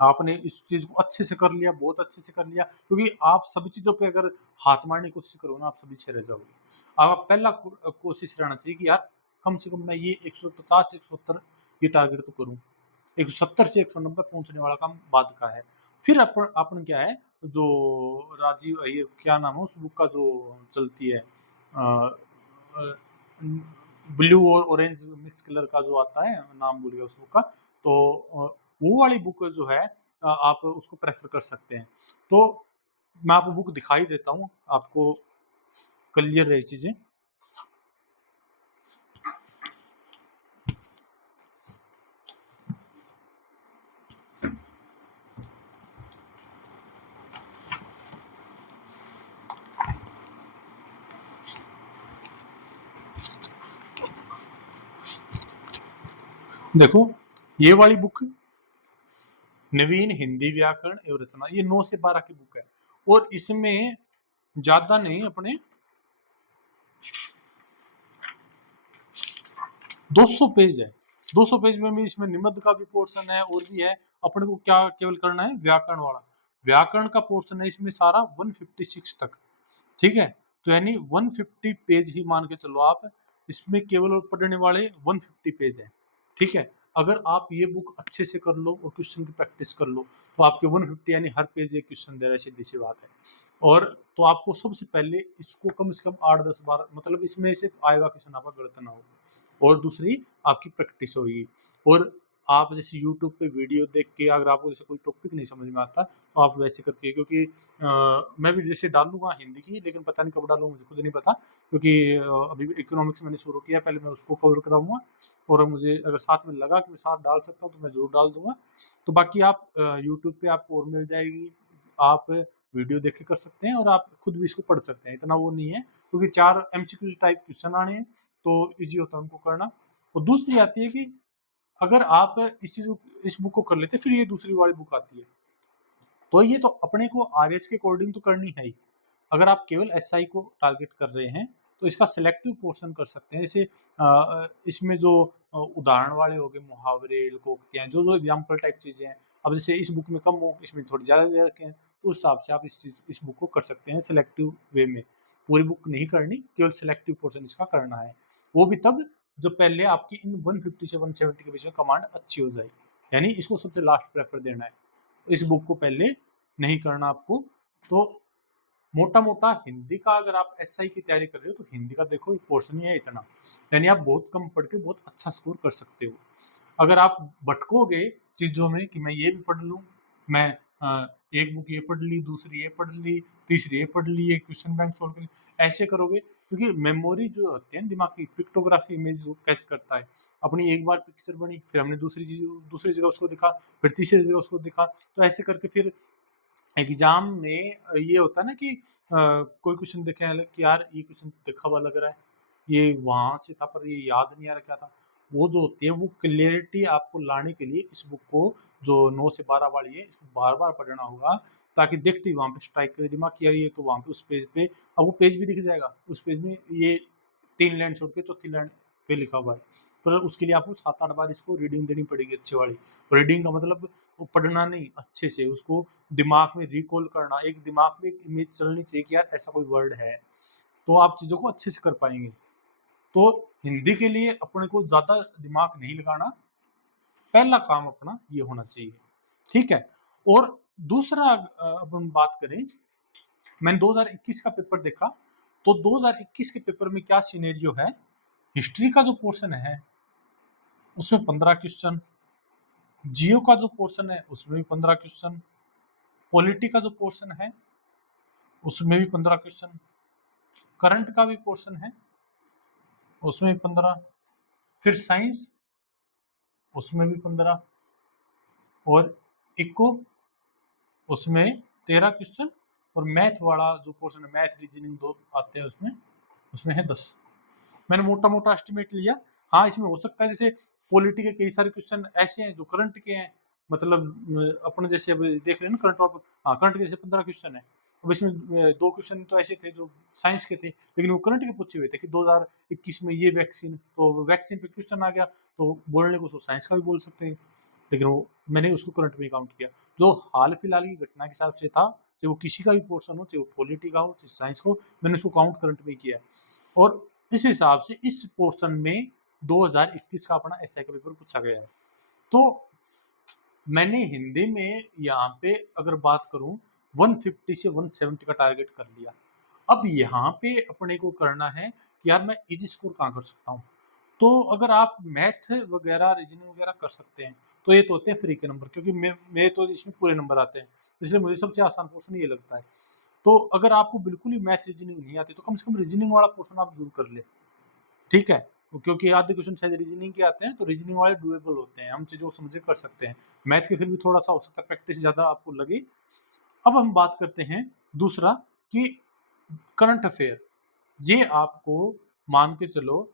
आपने इस चीज को अच्छे से कर लिया, बहुत अच्छे से कर लिया, क्योंकि आप सभी चीजों पे अगर हाथ मारने की कोशिश करो ना, आप सभी पीछे रह जाओगे। आप पहला कोशिश रहना चाहिए कि यार कम से कम मैं ये 150 170 ये टारगेट तो करूं, 170 से 190 पहुंचने वाला काम बाद का है। फिर अपन अपन क्या है, जो राजीव ये क्या नाम है उस बुक का जो चलती है, ब्लू और ऑरेंज मिक्स कलर का जो आता है, नाम भूल गया उस बुक का, तो वो वाली बुक जो है आप उसको प्रेफर कर सकते हैं। तो मैं आपको बुक दिखाई देता हूँ, आपको क्लियर रही चीजें। देखो ये वाली बुक नवीन हिंदी व्याकरण एवं रचना, ये 9 से 12 की बुक है और इसमें ज्यादा नहीं, अपने 200 पेज है। 200 पेज में भी इसमें निबंध का भी पोर्शन है और भी है। अपने को क्या केवल करना है, व्याकरण वाला, व्याकरण का पोर्शन है इसमें सारा 156 तक। ठीक है, तो यानी 150 पेज ही मान के चलो आप, इसमें केवल पढ़ने वाले 150 पेज है। ठीक है, अगर आप ये बुक अच्छे से कर लो और क्वेश्चन की प्रैक्टिस कर लो तो आपके 150 यानी हर पेज एक क्वेश्चन दे रहा है, सीधी सी बात है। और तो आपको सबसे पहले इसको कम से कम 8-10 बार, मतलब इसमें से आएगा क्वेश्चन, आपका गलत ना हो, और दूसरी आपकी प्रैक्टिस होगी। और आप जैसे यूट्यूब पे वीडियो देख के अगर आपको जैसे कोई टॉपिक नहीं समझ में आता तो आप वैसे करके, क्योंकि मैं भी जैसे डालूंगा हिंदी की, लेकिन पता नहीं कब डालूंगा, मुझे खुद नहीं पता, क्योंकि अभी इकोनॉमिक्स मैंने शुरू किया, पहले मैं उसको कवर कराऊंगा और मुझे अगर साथ में लगा कि मैं साथ डाल सकता हूँ तो मैं जरूर डाल दूंगा। तो बाकी आप यूट्यूब पे आपको और मिल जाएगी, आप वीडियो देख के कर सकते हैं और आप खुद भी इसको पढ़ सकते हैं, इतना वो नहीं है, क्योंकि 4 एमसीक्यू टाइप क्वेश्चन आने हैं तो इजी होता है उनको करना। और दूसरी आती है कि अगर आप इस बुक को कर लेते फिर ये दूसरी वाली बुक आती है, तो ये तो अपने को आरएस के अकॉर्डिंग तो करनी है ही। अगर आप केवल एसआई को टारगेट कर रहे हैं तो इसका सिलेक्टिव पोर्शन कर सकते हैं, जैसे इसमें जो उदाहरण वाले हो गए, मुहावरे, लोकोक्तियां, जो जो एग्जाम्पल टाइप चीजें हैं, अब जैसे इस बुक में कम हो, इसमें थोड़ी ज्यादा दे रखे हैं, तो उस हिसाब से आप इस बुक को कर सकते हैं सिलेक्टिव वे में। पूरी बुक नहीं करनी, केवल सिलेक्टिव पोर्शन इसका करना है, वो भी तब जब पहले आपकी इन 150 से 170 के बीच में कमांड अच्छी हो जाए, यानी इसको सबसे लास्ट प्रेफर देना है, इस बुक को पहले नहीं करना आपको। तो मोटा मोटा हिंदी का अगर आप एसआई की तैयारी कर रहे हो तो हिंदी का देखो पोर्शन ही है इतना, यानी आप बहुत कम पढ़ के बहुत अच्छा स्कोर कर सकते हो। अगर आप भटकोगे चीजों में कि मैं ये भी पढ़ लूं, मैं एक बुक ये पढ़ ली, दूसरी ये पढ़ ली, तीसरी ये पढ़ ली, एक क्वेश्चन बैंक सोल्व कर ली, ऐसे करोगे, क्योंकि मेमोरी जो होती है दिमाग की, पिक्टोग्राफी इमेज कैच करता है। अपनी एक बार पिक्चर बनी, फिर हमने दूसरी जगह उसको दिखा, फिर तीसरी जगह उसको दिखा, तो ऐसे करके फिर एग्जाम में ये होता है ना कि कोई क्वेश्चन देखे हैं कि यार ये क्वेश्चन देखा हुआ लग रहा है, ये वहां से था पर ये याद नहीं आ रहा क्या था, वो जो होती है वो क्लियरिटी आपको लाने के लिए इस बुक को, जो 9 से 12 वाली है, इसको बार बार पढ़ना होगा, ताकि देखते ही वहां पे स्ट्राइक करे दिमाग कि यार ये तो वहां पे उस पेज पे, अब वो पेज भी दिख जाएगा, उस पेज में ये 3 लाइन छोड़ के चौथी लाइन पे लिखा हुआ है, पर उसके लिए आपको 7-8 बार इसको रीडिंग देनी पड़ेगी अच्छी वाली। रीडिंग का मतलब वो पढ़ना नहीं, अच्छे से उसको दिमाग में रिकॉल करना, एक दिमाग में एक इमेज चलनी चाहिए कि यार ऐसा कोई वर्ड है, तो आप चीजों को अच्छे से कर पाएंगे। तो हिंदी के लिए अपने को ज्यादा दिमाग नहीं लगाना, पहला काम अपना ये होना चाहिए। ठीक है, और दूसरा अपन बात करें, मैंने 2021 का पेपर देखा, तो 2021 के पेपर में क्या सिनेरियो है, हिस्ट्री का जो पोर्शन है उसमें 15 क्वेश्चन, जियो का जो पोर्शन है उसमें भी 15 क्वेश्चन, पॉलिटी का जो पोर्शन है उसमें भी 15 क्वेश्चन, करंट का भी पोर्शन है उसमें भी 15, फिर साइंस उसमें भी 15, और इको उसमें 13 क्वेश्चन, और मैथ वाला जो पोर्शन है, मैथ रीजनिंग दो आते हैं उसमें, उसमें है 10। मैंने मोटा मोटा एस्टिमेट लिया। हाँ, इसमें हो सकता है जैसे पॉलिटी के कई सारे क्वेश्चन ऐसे हैं जो करंट के हैं, मतलब अपने जैसे अब देख रहे हैं ना करंट और, हाँ करंट के जैसे 15 क्वेश्चन है, अब इसमें 2 क्वेश्चन तो ऐसे थे जो साइंस के थे, लेकिन वो करंट के पूछे हुए थे कि 2021 में ये वैक्सीन, तो वैक्सीन पे क्वेश्चन आ गया, तो बोलने को साइंस का भी बोल सकते हैं, लेकिन वो मैंने उसको करंट में काउंट किया, जो हाल फिलहाल की घटना के हिसाब से था, चाहे वो किसी का भी पोर्शन हो, चाहे वो पॉलिटी का हो, चाहे साइंस का हो, मैंने उसको काउंट करंट में किया। और इस हिसाब से इस पोर्शन में 2021 का अपना एसआई का पेपर पूछा गया है। तो मैंने हिंदी में यहाँ पे अगर बात करूं 150 से 170 का टारगेट कर लिया। अब यहाँ पे अपने को करना है कि यार मैं इजी स्कोर कहाँ कर सकता हूँ, तो अगर आप मैथ वगैरह रीजनिंग वगैरह कर सकते हैं तो ये तो होते हैं फ्री के नंबर, क्योंकि मेरे तो इसमें पूरे नंबर आते हैं, इसलिए मुझे सबसे आसान पोर्शन ये लगता है। तो अगर आपको बिल्कुल ही मैथ रीजनिंग नहीं आती तो कम से कम रीजनिंग वाला पोर्शन आप जरूर कर ले। ठीक है, तो क्योंकि आधे क्वेश्चन शायद रीजनिंग के आते हैं, तो रीजनिंग वाले डुएबल होते हैं, हम चीजों को समझे कर सकते हैं। मैथ के फिर भी थोड़ा सा हो सकता है प्रैक्टिस ज्यादा आपको लगे। अब हम बात करते हैं दूसरा कि करंट अफेयर, ये आपको मान के चलो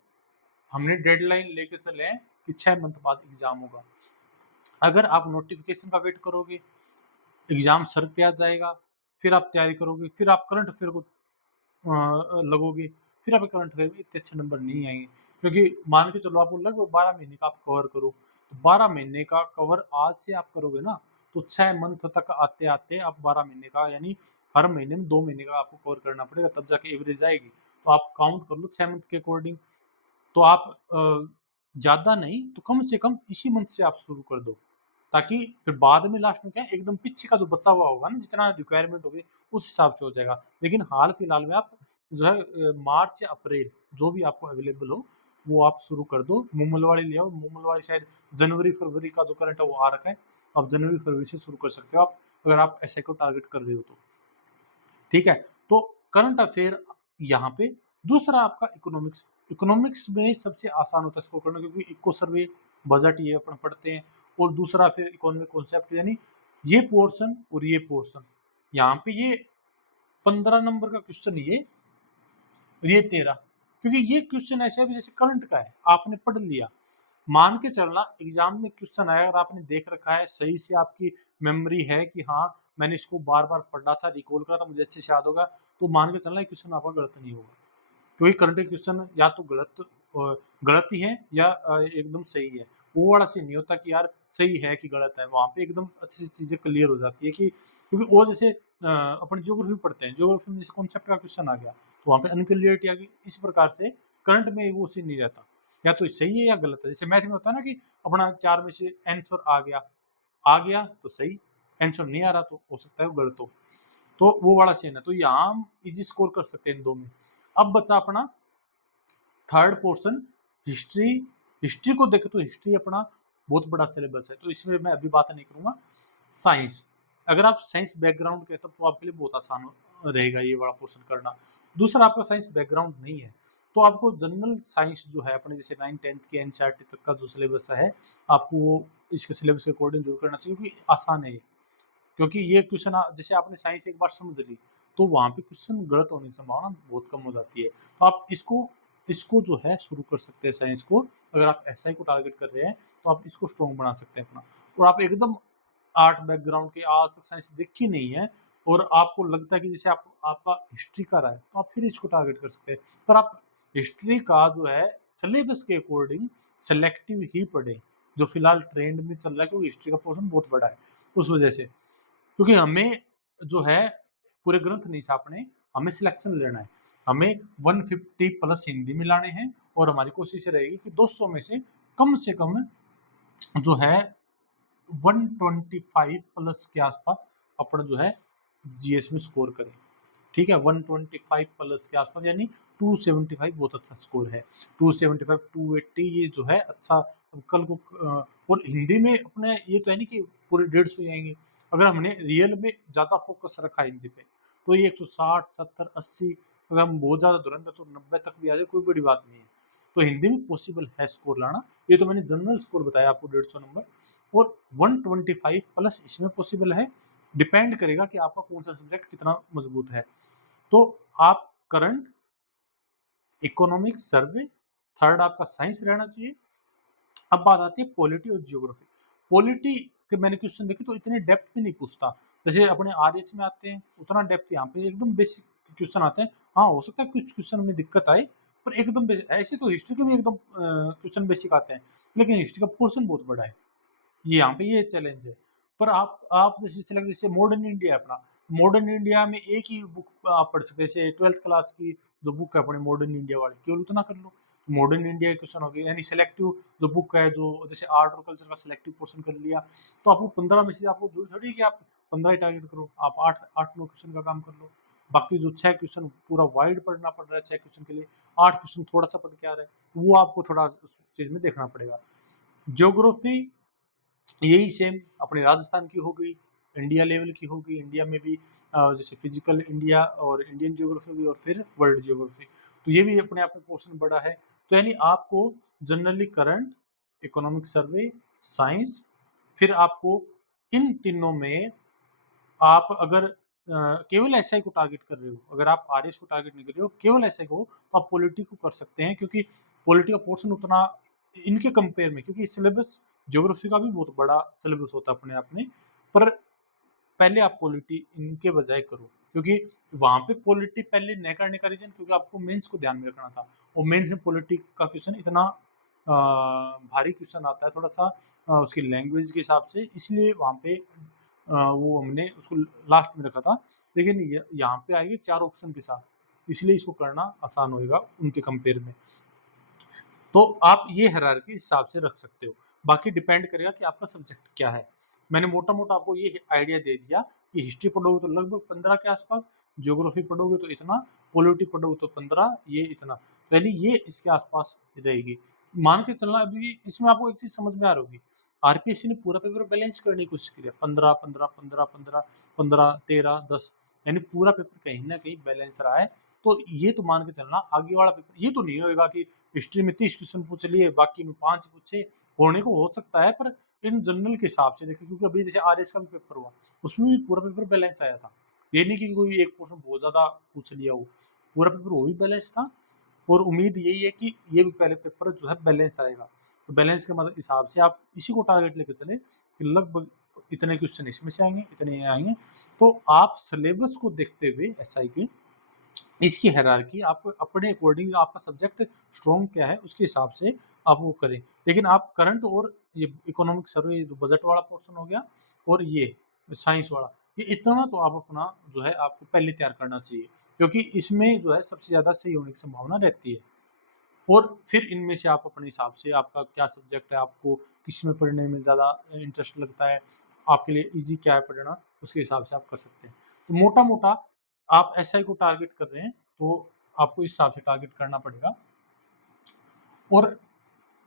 हमने डेडलाइन लेके चले कि 6 मंथ बाद एग्जाम होगा। अगर आप नोटिफिकेशन का वेट करोगे, एग्जाम सर पे आ जाएगा, फिर आप तैयारी करोगे, फिर आप करंट अफेयर को लगोगे, फिर आपके करंट अफेयर में इतने अच्छे नंबर नहीं आएंगे, क्योंकि मान के चलो आपको लगभग 12 महीने का आप कवर करो, तो 12 महीने का कवर आज से आप करोगे ना, तो 6 मंथ तक आते आते आप 12 महीने का, यानी हर महीने में 2 महीने का आपको कवर करना पड़ेगा, तब जाके एवरेज आएगी। तो आप काउंट कर लो 6 मंथ के अकॉर्डिंग। तो आप ज्यादा नहीं तो कम से कम इसी मंथ से आप शुरू कर दो, ताकि फिर बाद में लास्ट में क्या है, एकदम पीछे का जो बचा हुआ होगा ना, जितना रिक्वायरमेंट होगी उस हिसाब से हो जाएगा। लेकिन हाल फिलहाल में आप जो है मार्च या अप्रैल जो भी आपको अवेलेबल हो वो आप शुरू कर दो। मूमल वाली ले आओ, मूमल वाली शायद जनवरी फरवरी का जो करंट है वो आ रखा है, आप जनवरी फरवरी से शुरू कर सकते हो आप, अगर आप ऐसे को टारगेट कर रहे हो तो। ठीक है, तो करंट अफेयर यहाँ पे। दूसरा आपका इकोनॉमिक्स। इकोनॉमिक्स में सबसे आसान होता है इसको करना, क्योंकि इको सर्वे, बजट ये अपन पढ़ते हैं, और दूसरा फिर इकोनॉमिक कॉन्सेप्ट, यानी ये पोर्शन और ये पोर्शन। यहाँ पे ये 15 नंबर का क्वेश्चन, ये 13, क्योंकि ये क्वेश्चन ऐसा है जैसे करंट का है, आपने पढ़ लिया, मान के चलना एग्जाम में क्वेश्चन आया, अगर आपने देख रखा है सही से, आपकी मेमोरी है कि हाँ मैंने इसको बार बार पढ़ा था, रिकॉल करा था, मुझे अच्छे से याद होगा, तो मान के चलना ये क्वेश्चन आपका गलत नहीं होगा, क्योंकि करंट क्वेश्चन या तो गलत ही है या एकदम सही है। वो वाला सीन नहीं होता कि यार सही है कि गलत है, वहां पे एकदम अच्छी चीजें क्लियर हो जाती है कि, क्योंकि वो जैसे अपन ज्योग्राफी पढ़ते हैं, ज्योग्राफी में जैसे कॉन्सेप्ट का क्वेश्चन आ गया तो वहां पे अनक्लियरिटी आ गई, इस प्रकार से करंट में वो सीन नहीं रहता, या तो सही है या गलत है। जैसे मैथ में होता है ना कि अपना 4 में से आंसर आ गया तो सही, आंसर नहीं आ रहा तो हो सकता है वो गलत हो, तो वो वाला सीन है। तो यहाँ हम इजी स्कोर कर सकते हैं इन दो में। अब बचा अपना थर्ड पोर्शन, हिस्ट्री। हिस्ट्री को देखें तो हिस्ट्री अपना बहुत बड़ा सिलेबस है, तो इसमें मैं अभी बात नहीं करूंगा। साइंस, अगर आप साइंस बैकग्राउंड के, तब तो आपके लिए बहुत आसान रहेगा ये वाला पोर्शन करना। दूसरा, आपका साइंस बैकग्राउंड नहीं है तो आपको जनरल साइंस जो है अपने, जैसे 9th 10th के एनसीईआरटी तक का जो सिलेबस है, आपको वो इसके सिलेबस के अकॉर्डिंग जरूर करना चाहिए, क्योंकि आसान है ये। क्योंकि ये क्वेश्चन जैसे आपने साइंस एक बार समझ ली तो वहां पे क्वेश्चन गलत होने की संभावना बहुत कम हो जाती है, तो आप इसको इसको जो है शुरू कर सकते हैं साइंस को। अगर आप एसआई को टारगेट कर रहे हैं तो आप इसको स्ट्रॉन्ग बना सकते हैं अपना। और आप एकदम आर्ट बैकग्राउंड के, आज तक साइंस देखी नहीं है और आपको लगता है कि जैसे आपका हिस्ट्री का रहा है, तो आप फिर इसको टारगेट कर सकते हैं। पर आप हिस्ट्री का जो है सिलेबस के अकॉर्डिंग सेलेक्टिव ही पढ़ें, जो फिलहाल ट्रेंड में चल रहा है, क्योंकि हिस्ट्री का पोर्शन बहुत बड़ा है उस वजह से। क्योंकि हमें जो है पूरे ग्रंथ नहीं छापने, हमें सिलेक्शन लेना है, हमें 150 प्लस हिंदी में लाने हैं, और हमारी कोशिश रहेगी कि 200 में से कम जो है 125 प्लस के आसपास अपन जो है जीएस में स्कोर करें। ठीक है, 125 प्लस के आसपास, यानी 275 बहुत अच्छा स्कोर है। 275 280 ये जो है अच्छा। कल को और हिंदी में अपने ये तो है नहीं कि पूरे 150 आएंगे, अगर हमने रियल में ज्यादा फोकस रखा हिंदी पे तो ये 160 70 80, अगर हम बहुत ज्यादा धुरंधर तो 90 तक भी आ जाए, कोई बड़ी बात नहीं है। तो हिंदी में पॉसिबल है स्कोर लाना। ये तो मैंने जनरल स्कोर बताया आपको 150 नंबर, और 125 प्लस इसमें पॉसिबल है। डिपेंड करेगा कि आपका कौन सा सब्जेक्ट कितना मजबूत है। तो आप करंट, इकोनॉमिक्स, सर्वे, थर्ड आपका साइंस रहना चाहिए। अब बात आती है पॉलिटी और जियोग्राफी। पॉलिटी के मैंने क्वेश्चन देखे तो इतने डेप्थ में नहीं पूछता, जैसे अपने आरएस में आते हैं उतना डेप्थ यहाँ पे एकदम बेसिक क्वेश्चन आते हैं। हाँ, हो सकता है कुछ क्वेश्चन में दिक्कत आए, पर एकदम ऐसे तो हिस्ट्री के भी एकदम क्वेश्चन बेसिक आते हैं, लेकिन हिस्ट्री का पोर्शन बहुत बड़ा है, ये यहाँ पे ये चैलेंज है। पर आप जैसे सेलेक्ट, जैसे मॉडर्न इंडिया है अपना, मॉडर्न इंडिया में एक ही बुक आप पढ़ सकते हैं, जैसे 12th क्लास की जो बुक है अपने मॉडर्न इंडिया वाली, केवल उतना कर लो। मॉडर्न इंडिया क्वेश्चन हो गया, यानी सेलेक्टिव जो बुक है, जो जैसे आर्ट और कल्चर का सेलेक्टिव पोर्शन कर लिया, तो आपको 15 में से आपको जरूरी थोड़ी है कि आप 15 ही टारगेट करो, आप 8 9 क्वेश्चन का काम कर लो। बाकी जो 6 क्वेश्चन पूरा वाइड पढ़ना पड़ रहा है, 6 क्वेश्चन के लिए 8 क्वेश्चन थोड़ा सा पढ़ के आ रहा है, वो आपको थोड़ा उस चीज में देखना पड़ेगा। ज्योग्राफी यही सेम अपने राजस्थान की हो गई, इंडिया लेवल की हो गई, इंडिया में भी जैसे फिजिकल इंडिया और इंडियन ज्योग्राफी भी, और फिर वर्ल्ड ज्योग्राफी, तो ये भी अपने आप में पोर्शन बड़ा है। तो यानी आपको generally current, economic survey, science, फिर आपको इन तीनों में, आप अगर केवल एसआई को टारगेट कर रहे हो, अगर आप आरएस को टारगेट नहीं कर रहे हो, केवल एसआई को, तो आप पॉलिटी को कर सकते हैं, क्योंकि पॉलिटी का पोर्शन उतना इनके कंपेयर में, क्योंकि सिलेबस ज्योग्राफी का भी बहुत बड़ा सिलेबस होता है अपने आप में, पर पहले आप पॉलिटी इनके बजाय करो, क्योंकि वहां पे पॉलिटी पहले नहीं करने का रीजन क्योंकि आपको मेंस को ध्यान में रखना था, और मेंस में पॉलिटी का क्वेश्चन इतना भारी क्वेश्चन आता है थोड़ा सा उसकी लैंग्वेज के हिसाब से, इसलिए वहां पे वो हमने उसको लास्ट में रखा था। लेकिन यहाँ पे आएंगे 4 ऑप्शन के साथ, इसलिए इसको करना आसान होएगा उनके कंपेयर में। तो आप ये हायरार्की इस हिसाब से रख सकते हो, बाकी डिपेंड करेगा कि आपका सब्जेक्ट क्या है। मैंने मोटा मोटा आपको ये आइडिया दे दिया कि हिस्ट्री पढ़ोगे तो लगभग 15 के आसपास, ज्योग्राफी पढ़ोगे तो इतना, पॉलिटी पढ़ोगे तो 15, ये इतना, पहले ये इसके आसपास रहेगी। मान के चलना, अभी इसमें आपको एक चीज समझ में आ रही होगी, आरपीएससी ने पूरा पेपर बैलेंस करने की कोशिश की है, 15 15 15 15 15 13 10, यानी पूरा पेपर कहीं ना कहीं बैलेंस रहा है। तो ये तो मान के चलना आगे वाला पेपर ये तो नहीं होगा कि हिस्ट्री में 30 क्वेश्चन पूछ लिए बाकी में 5 पूछे, होने को हो सकता है, पर इन जनरल के हिसाब से देखिए, क्योंकि अभी जैसे आरएस का भी पेपर हुआ, उसमें भी पूरा पेपर बैलेंस आया था, ये नहीं कि कोई एक पोर्शन बहुत ज्यादा पूछ लिया हो, पूरा पेपर वो भी बैलेंस था। और उम्मीद यही है कि ये भी पहले पेपर जो है बैलेंस आएगा, तो बैलेंस के मतलब हिसाब से आप इसी को टारगेट लेकर चले कि लगभग इतने क्वेश्चन इसमें से आएंगे, इतने आएंगे। तो आप सिलेबस को देखते हुए एसआई के इसकी हायरार्की आप अपने अकॉर्डिंग, आपका सब्जेक्ट स्ट्रॉन्ग क्या है उसके हिसाब से आप वो करें। लेकिन आप करंट और ये इकोनॉमिक सर्वे जो बजट वाला पोर्शन हो गया और ये साइंस वाला, ये इतना तो आप अपना जो है आपको पहले तैयार करना चाहिए, क्योंकि इसमें जो है सबसे ज्यादा सही होने की संभावना रहती है। और फिर इनमें से आप अपने हिसाब से आपका क्या सब्जेक्ट है, आपको किस में पढ़ने में ज़्यादा इंटरेस्ट लगता है, आपके लिए इजी क्या है पढ़ना, उसके हिसाब से आप कर सकते हैं। तो मोटा मोटा आप एसआई को टारगेट कर रहे हैं तो आपको इस हिसाब से टारगेट करना पड़ेगा। और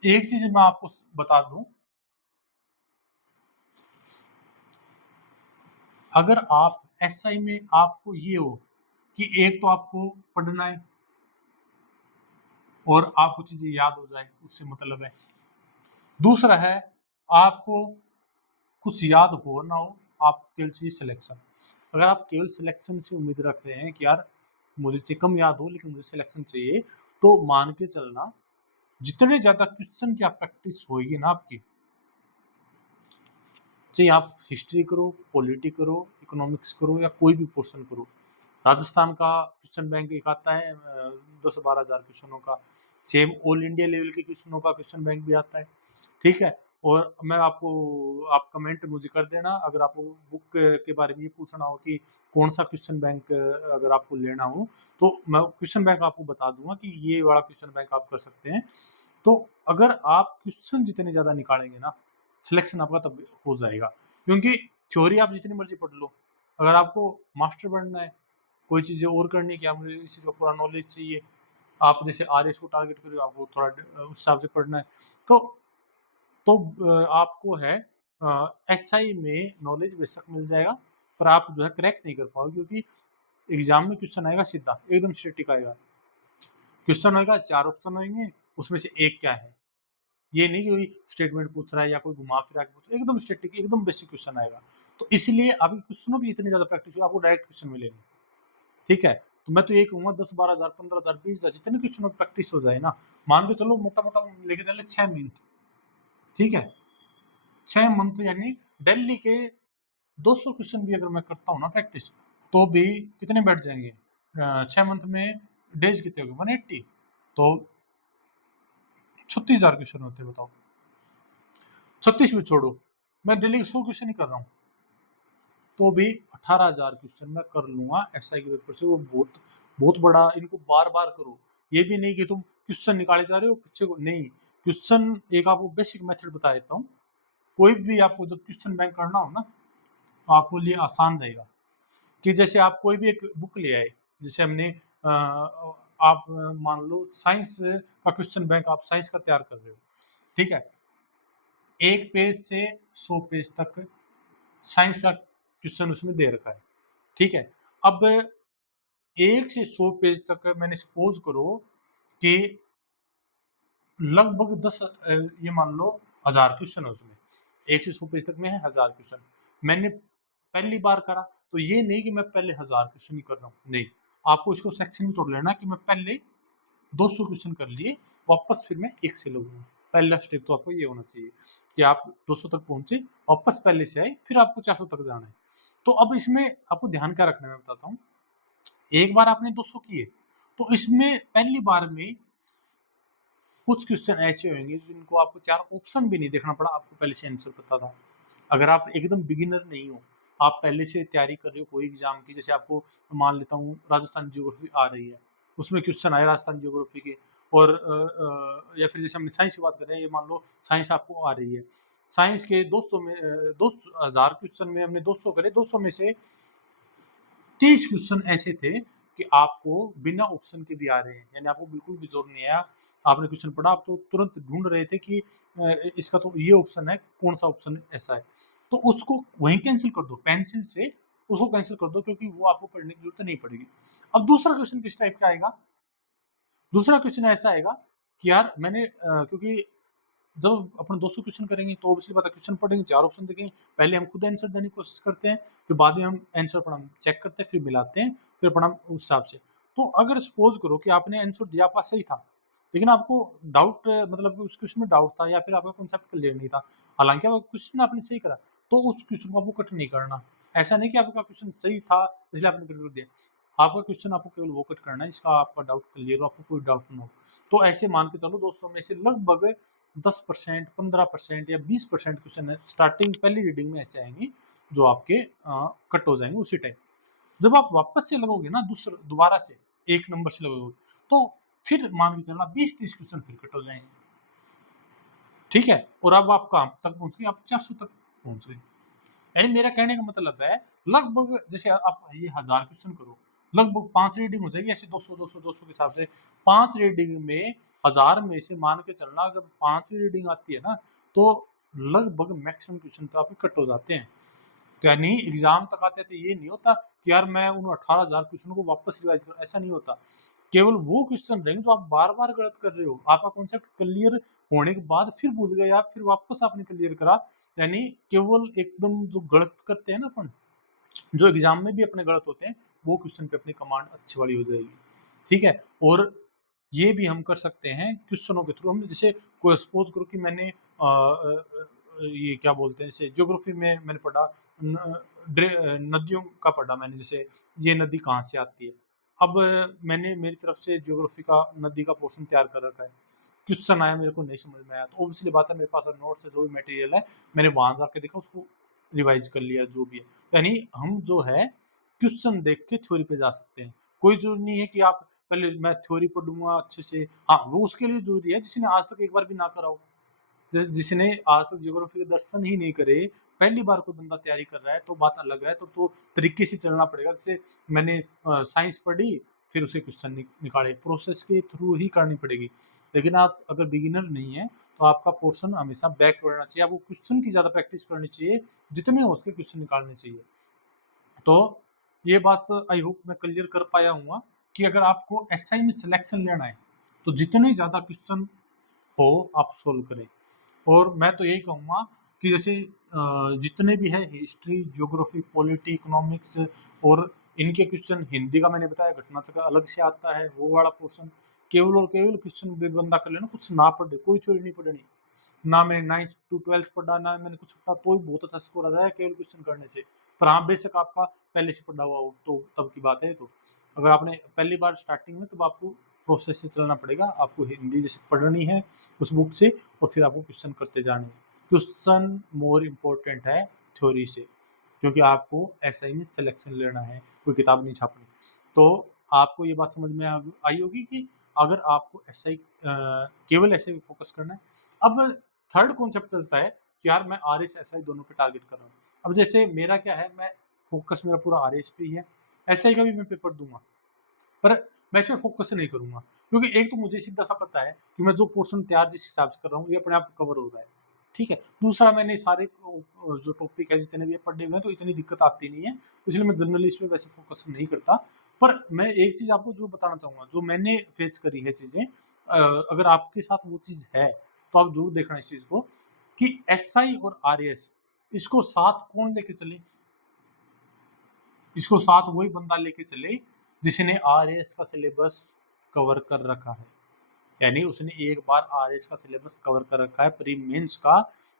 एक चीज मैं आपको बता दूं, अगर आप एसआई में आपको ये हो कि एक तो आपको पढ़ना है और आपको चीजें याद हो जाए, उससे मतलब है। दूसरा है आपको कुछ याद हो ना हो, आप केवल चाहिए सिलेक्शन। अगर आप केवल सिलेक्शन से उम्मीद रख रहे हैं कि यार मुझे से कम याद हो लेकिन मुझे सिलेक्शन चाहिए, तो मान के चलना जितने ज्यादा क्वेश्चन की आप प्रैक्टिस होगी ना आपकी, चाहे आप हिस्ट्री करो, पॉलिटी करो, इकोनॉमिक्स करो या कोई भी पोर्शन करो, राजस्थान का क्वेश्चन बैंक एक आता है 10-12 हजार क्वेश्चनों का, सेम ऑल इंडिया लेवल के क्वेश्चनों का क्वेश्चन बैंक भी आता है। ठीक है, और मैं आपको, आप कमेंट मुझे कर देना अगर आपको बुक के बारे में ये पूछना हो कि कौन सा क्वेश्चन बैंक अगर आपको लेना हो, तो मैं क्वेश्चन बैंक आपको बता दूंगा कि ये वाला क्वेश्चन बैंक आप कर सकते हैं। तो अगर आप क्वेश्चन जितने ज्यादा निकालेंगे ना, सिलेक्शन आपका तब हो जाएगा। क्योंकि थ्योरी आप जितनी मर्जी पढ़ लो, अगर आपको मास्टर बनना है, कोई चीजें और करनी है कि आप मुझे इस चीज का पूरा नॉलेज चाहिए, आप जैसे आरएस को टारगेट करो, आपको थोड़ा उस हिसाब से पढ़ना है, तो आपको है एसआई में नॉलेज बेशक मिल जाएगा, पर आप जो है क्रैक नहीं कर पाओगे, क्योंकि एग्जाम में क्वेश्चन आएगा सीधा एकदम स्टैटिक आएगा, क्वेश्चन होगा 4 ऑप्शन होंगे, उसमें से एक क्या है, ये नहीं कि कोई स्टेटमेंट पूछ रहा है या कोई घुमा फिरा के पूछ रहा है, एकदम स्टैटिक एकदम बेसिक क्वेश्चन आएगा। तो इसलिए अभी क्वेश्चनों की इतनी ज्यादा प्रैक्टिस हो, आपको डायरेक्ट क्वेश्चन मिलेंगे। ठीक है, तो मैं तो यही कहूंगा 10-12 हजार 15 हजार 20 हजार जितने क्वेश्चनों की प्रैक्टिस हो जाए ना, मान के चलो मोटा मोटा लेके चले 6 मंथ। ठीक है, 6 मंथ यानी दिल्ली के 200 क्वेश्चन भी अगर मैं करता हूँ ना प्रैक्टिस, तो भी कितने बैठ जाएंगे, 6 मंथ में डेज कितने हो गए 180, तो 36 हजार क्वेश्चन होते हैं, बताओ। 36 भी छोड़ो, मैं डेली 100 क्वेश्चन ही कर रहा हूँ, तो भी 18 हजार क्वेश्चन मैं कर लूंगा एसआई के पेपर से। वो बहुत बहुत बड़ा, इनको बार बार करो, ये भी नहीं कि तुम क्वेश्चन निकाले जा रहे हो पीछे को नहीं, क्वेश्चन एक आपको बेसिक मेथड बता देता हूँ। कोई भी आपको जब क्वेश्चन बैंक करना हो ना, तो आपको लिए आसान रहेगा कि जैसे आप कोई भी एक बुक ले आए, जैसे हमने आप मान लो साइंस का क्वेश्चन बैंक आप साइंस का तैयार कर रहे हो। ठीक है, 1 पेज से 100 पेज तक साइंस का क्वेश्चन उसमें दे रखा है। ठीक है, अब 1 से 100 पेज तक मैंने सपोज करो कि लगभग 10 ये मान लो 1000 क्वेश्चन है उसमें, 1 से 100 पेज तक में है 1000 क्वेश्चन। मैंने पहली बार करा, तो ये नहीं कि मैं पहले 1000 क्वेश्चन ही कर रहा हूँ, नहीं, आपको इसको सेक्शन में तोड़ लेना कि मैं पहले 200 क्वेश्चन कर लिए, वापस फिर मैं एक से लूंगा, पहला स्टेप तो आपको ये होना चाहिए कि आप 200 तक पहुंचे, वापस पहले से आए, फिर आपको 400 तक जाना है। तो अब इसमें आपको ध्यान क्या रखना है मैं बताता हूँ। एक बार आपने 200 किए, तो इसमें पहली बार में कुछ क्वेश्चन ऐसे होंगे जिनको आपको 4 ऑप्शन भी नहीं देखना पड़ा, आपको पहले से आंसर पता था। अगर आप एकदम बिगिनर नहीं हो, आप पहले से तैयारी कर रहे हो कोई एग्जाम की, जैसे आपको मान लेता हूँ राजस्थान ज्योग्राफी आ रही है, उसमें क्वेश्चन आए राजस्थान ज्योग्राफी के, और या फिर जैसे हमने साइंस की बात कर रहे हैं, ये मान लो साइंस आपको आ रही है, साइंस के 200 में 2000 क्वेश्चन में हमने 200 करे, 200 में से 30 क्वेश्चन ऐसे थे कि आपको बिना ऑप्शन के भी आ रहे हैं, यानी आपको बिल्कुल भी जोर नहीं आया, आपने क्वेश्चन पढ़ा, आप तो तुरंत ढूंढ रहे थे कि इसका तो ये ऑप्शन है, कौन सा ऑप्शन ऐसा है, तो उसको वहीं कैंसिल कर दो, पेंसिल से उसको कैंसिल कर दो, क्योंकि वो आपको पढ़ने की जरूरत नहीं पड़ेगी। अब दूसरा क्वेश्चन किस टाइप का आएगा, दूसरा क्वेश्चन ऐसा आएगा कि यार मैंने क्योंकि जब अपन 200 क्वेश्चन करेंगे तो ऑब्वियसली बात है, क्वेश्चन पढ़ेंगे, 4 ऑप्शन देखेंगे, पहले हम खुद आंसर देने की कोशिश करते हैं, फिर बाद में हम आंसर पर हम चेक करते हैं, फिर मिलाते हैं, फिर अपन हम उस हिसाब से। तो अगर सपोज करो कि आपने आंसर दिया, आपका सही था, लेकिन आपको डाउट, मतलब उस क्वेश्चन में डाउट था, या फिर आपका कॉन्सेप्ट क्लियर नहीं था, हालांकि आपका क्वेश्चन आपने सही करा, तो उस क्वेश्चन को आपको कट नहीं करना। ऐसा नहीं कि आपका क्वेश्चन सही था इसलिए आपने कट कर दिया, आपका क्वेश्चन आपको केवल वो कट करना है जिसका आपका डाउट क्लियर हो, आपको कोई डाउट ना हो। तो ऐसे मान के चलो 200 में से लगभग 10%, 15% या 20% क्वेश्चन है स्टार्टिंग पहली रीडिंग में ऐसे आएंगे जो आपके कट हो जाएंगे उसी टाइम। जब आप वापस से लगोगे ना, दूसरा दोबारा से एक नंबर से लगोगे, तो फिर मान के चलना 20-30 क्वेश्चन फिर कट हो जाएंगे, ठीक है, और अब आप कहाँ तक पहुंच गए, आप 400 तक पहुंच गए। यानी मेरा कहने का मतलब है, लगभग जैसे आप ये 1000 क्वेश्चन करो, लगभग 5 रीडिंग हो जाएगी, ऐसे 200 200 200 के हिसाब से 5 रीडिंग में 1000 में से मान के चलना, जब 5वीं रीडिंग आती है ना, तो लगभग मैक्सिमम क्वेश्चन तो आपके कट हो जाते हैं। तो यानी एग्जाम तक आते थे, ये नहीं होता कि यार मैं उन 18,000 क्वेश्चनों को वापस रिवाइज करूं, ऐसा नहीं होता। केवल वो क्वेश्चन रहेंगे जो आप बार बार गलत कर रहे हो, आपका कॉन्सेप्ट क्लियर होने के बाद फिर भूल गए आप, फिर वापस आपने क्लियर करा। यानी केवल एकदम जो गलत करते हैं ना अपन, जो एग्जाम में भी अपने गलत होते हैं, वो क्वेश्चन पे अपनी कमांड अच्छी वाली हो जाएगी, ठीक है। और ये भी हम कर सकते हैं क्वेश्चनों के थ्रू, हमने जैसे कोई सपोज करो कि मैंने ये क्या बोलते हैं, जैसे ज्योग्राफी में मैंने पढ़ा, नदियों का पढ़ा मैंने, जैसे ये नदी कहाँ से आती है। अब मैंने मेरी तरफ से ज्योग्राफी का नदी का पोर्शन तैयार कर रखा है, क्वेश्चन आया मेरे को नहीं समझ में आया, तो ऑब्वियसली बात है मेरे पास नोट्स है, जो भी मटेरियल है मैंने वहां जाके देखा, उसको रिवाइज कर लिया जो भी है। यानी हम जो है क्वेश्चन देख के थ्योरी पे जा सकते हैं, कोई जरूरी नहीं है कि आप पहले मैं थ्योरी पढ़ूंगा अच्छे से, हाँ वो उसके लिए जरूरी है जिसने आज तक एक बार भी ना करा हो, जिसने आज तक ज्योग्राफी के दर्शन ही नहीं करे, पहली बार कोई बंदा तैयारी कर रहा है तो बात अलग है, तो तरीके से चलना पड़ेगा। जैसे मैंने साइंस पढ़ी, फिर उसे क्वेश्चन निकाले, प्रोसेस के थ्रू ही करनी पड़ेगी। लेकिन आप अगर बिगिनर नहीं है, तो आपका पोर्शन हमेशा बैक रहना चाहिए, आपको क्वेश्चन की ज्यादा प्रैक्टिस करनी चाहिए, जितने हो उसके क्वेश्चन निकालने चाहिए। तो ये बात आई होप मैं क्लियर कर पाया हूँ कि अगर आपको एसआई में सिलेक्शन लेना है, तो जितने ज्यादा क्वेश्चन हो आप सोल्व करें। और मैं तो यही कहूँगा कि जैसे जितने भी है हिस्ट्री, ज्योग्राफी, पॉलिटी, इकोनॉमिक्स, और इनके क्वेश्चन, हिंदी का मैंने बताया घटना चक्र अलग से आता है, वो वाला पोर्शन केवल और केवल क्वेश्चन बंदा कर लेना, कुछ ना पढ़े, कोई थ्योरी नहीं पढ़नी, ना मैंने 9th to 12th पढ़ा, ना मैंने कुछ पढ़ा, तो भी बहुत अच्छा स्कोर आ जाएगा केवल क्वेश्चन करने से। पर हाँ बेशक आपका पहले से पढ़ा हुआ हो तो तब की बात है। तो अगर आपने पहली बार स्टार्टिंग में, तब आपको प्रोसेस से चलना पड़ेगा, आपको हिंदी जैसे पढ़नी है उस बुक से, और फिर आपको क्वेश्चन करते जाने हैं। क्वेश्चन मोर इम्पोर्टेंट है थ्योरी से, क्योंकि आपको एसआई में सिलेक्शन लेना है, कोई किताब नहीं छापनी। तो आपको ये बात समझ में आई होगी कि अगर आपको एसआई केवल एसआई फोकस करना है। अब थर्ड कॉन्सेप्ट चलता है कि यार मैं आर एस एस आई दोनों पे टारगेट कर रहा हूँ। अब जैसे मेरा क्या है, मैं फोकस मेरा पूरा आर एस पे ही है, एस आई का भी मैं पेपर दूंगा, पर मैं इसमें फोकस नहीं करूंगा, क्योंकि एक तो मुझे सीधा सा पता है कि मैं जो पोर्शन तैयार जिस हिसाब से कर रहा हूँ ये अपने आप कवर हो रहा है, ठीक है। दूसरा, मैंने सारे जो टॉपिक है जितने भी पढ़े हुए हैं, तो इतनी दिक्कत आती नहीं है, इसलिए मैं जनरली इस पे वैसे फोकस नहीं करता। पर मैं एक चीज आपको जो बताना चाहूंगा, जो मैंने फेस करी है चीजें, अगर आपके साथ वो चीज है तो आप जरूर देखना इस चीज को, कि एस आई और आर एस, इसको साथ कौन लेके चले, इसको साथ वही बंदा लेके चले जिसने आर एस का सिलेबस कवर कर रखा है। यानी उसने एक बार आरएस का सिलेबस कवर कर रखा है प्री मेंस का,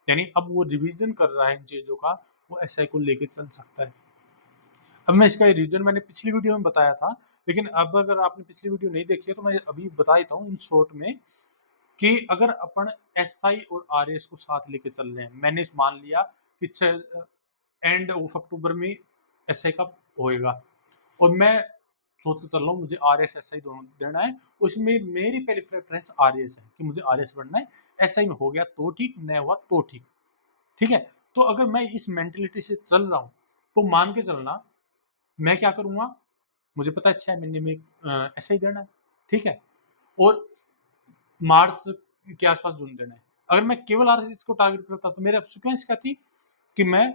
यानी अब वो रिवीजन कर रहा है इन चीजों का, वो एसआई को लेके चल सकता है। अब मैं इसका रीजन मैंने पिछली वीडियो में बताया था, लेकिन अब अगर आपने पिछली वीडियो नहीं देखी है तो मैं अभी बता देता हूँ इन शॉर्ट में, कि अगर अपन एसआई और आरएस को साथ लेके चल रहे हैं, मैंने मान लिया कि एंड ऑफ अक्टूबर में एसआई का होएगा, और मैं सोचते चल रहा हूँ मुझे आर एस एस आई दोनों देना है, उसमें मेरी पहली प्रेफरेंस आर एस है कि मुझे आर एस बनना है। एस आई में हो गया तो ठीक, नहीं हुआ तो ठीक, ठीक है। तो अगर मैं इस मेंटेलिटी से चल रहा हूँ तो मान के चलना, मैं क्या करूंगा, मुझे पता है 6 महीने में एस आई देना है, ठीक है, और मार्च के आसपास जून देना है। अगर मैं केवल आर एस एस को टारगेट करता तो मेरा सिक्वेंस क्या थी कि मैं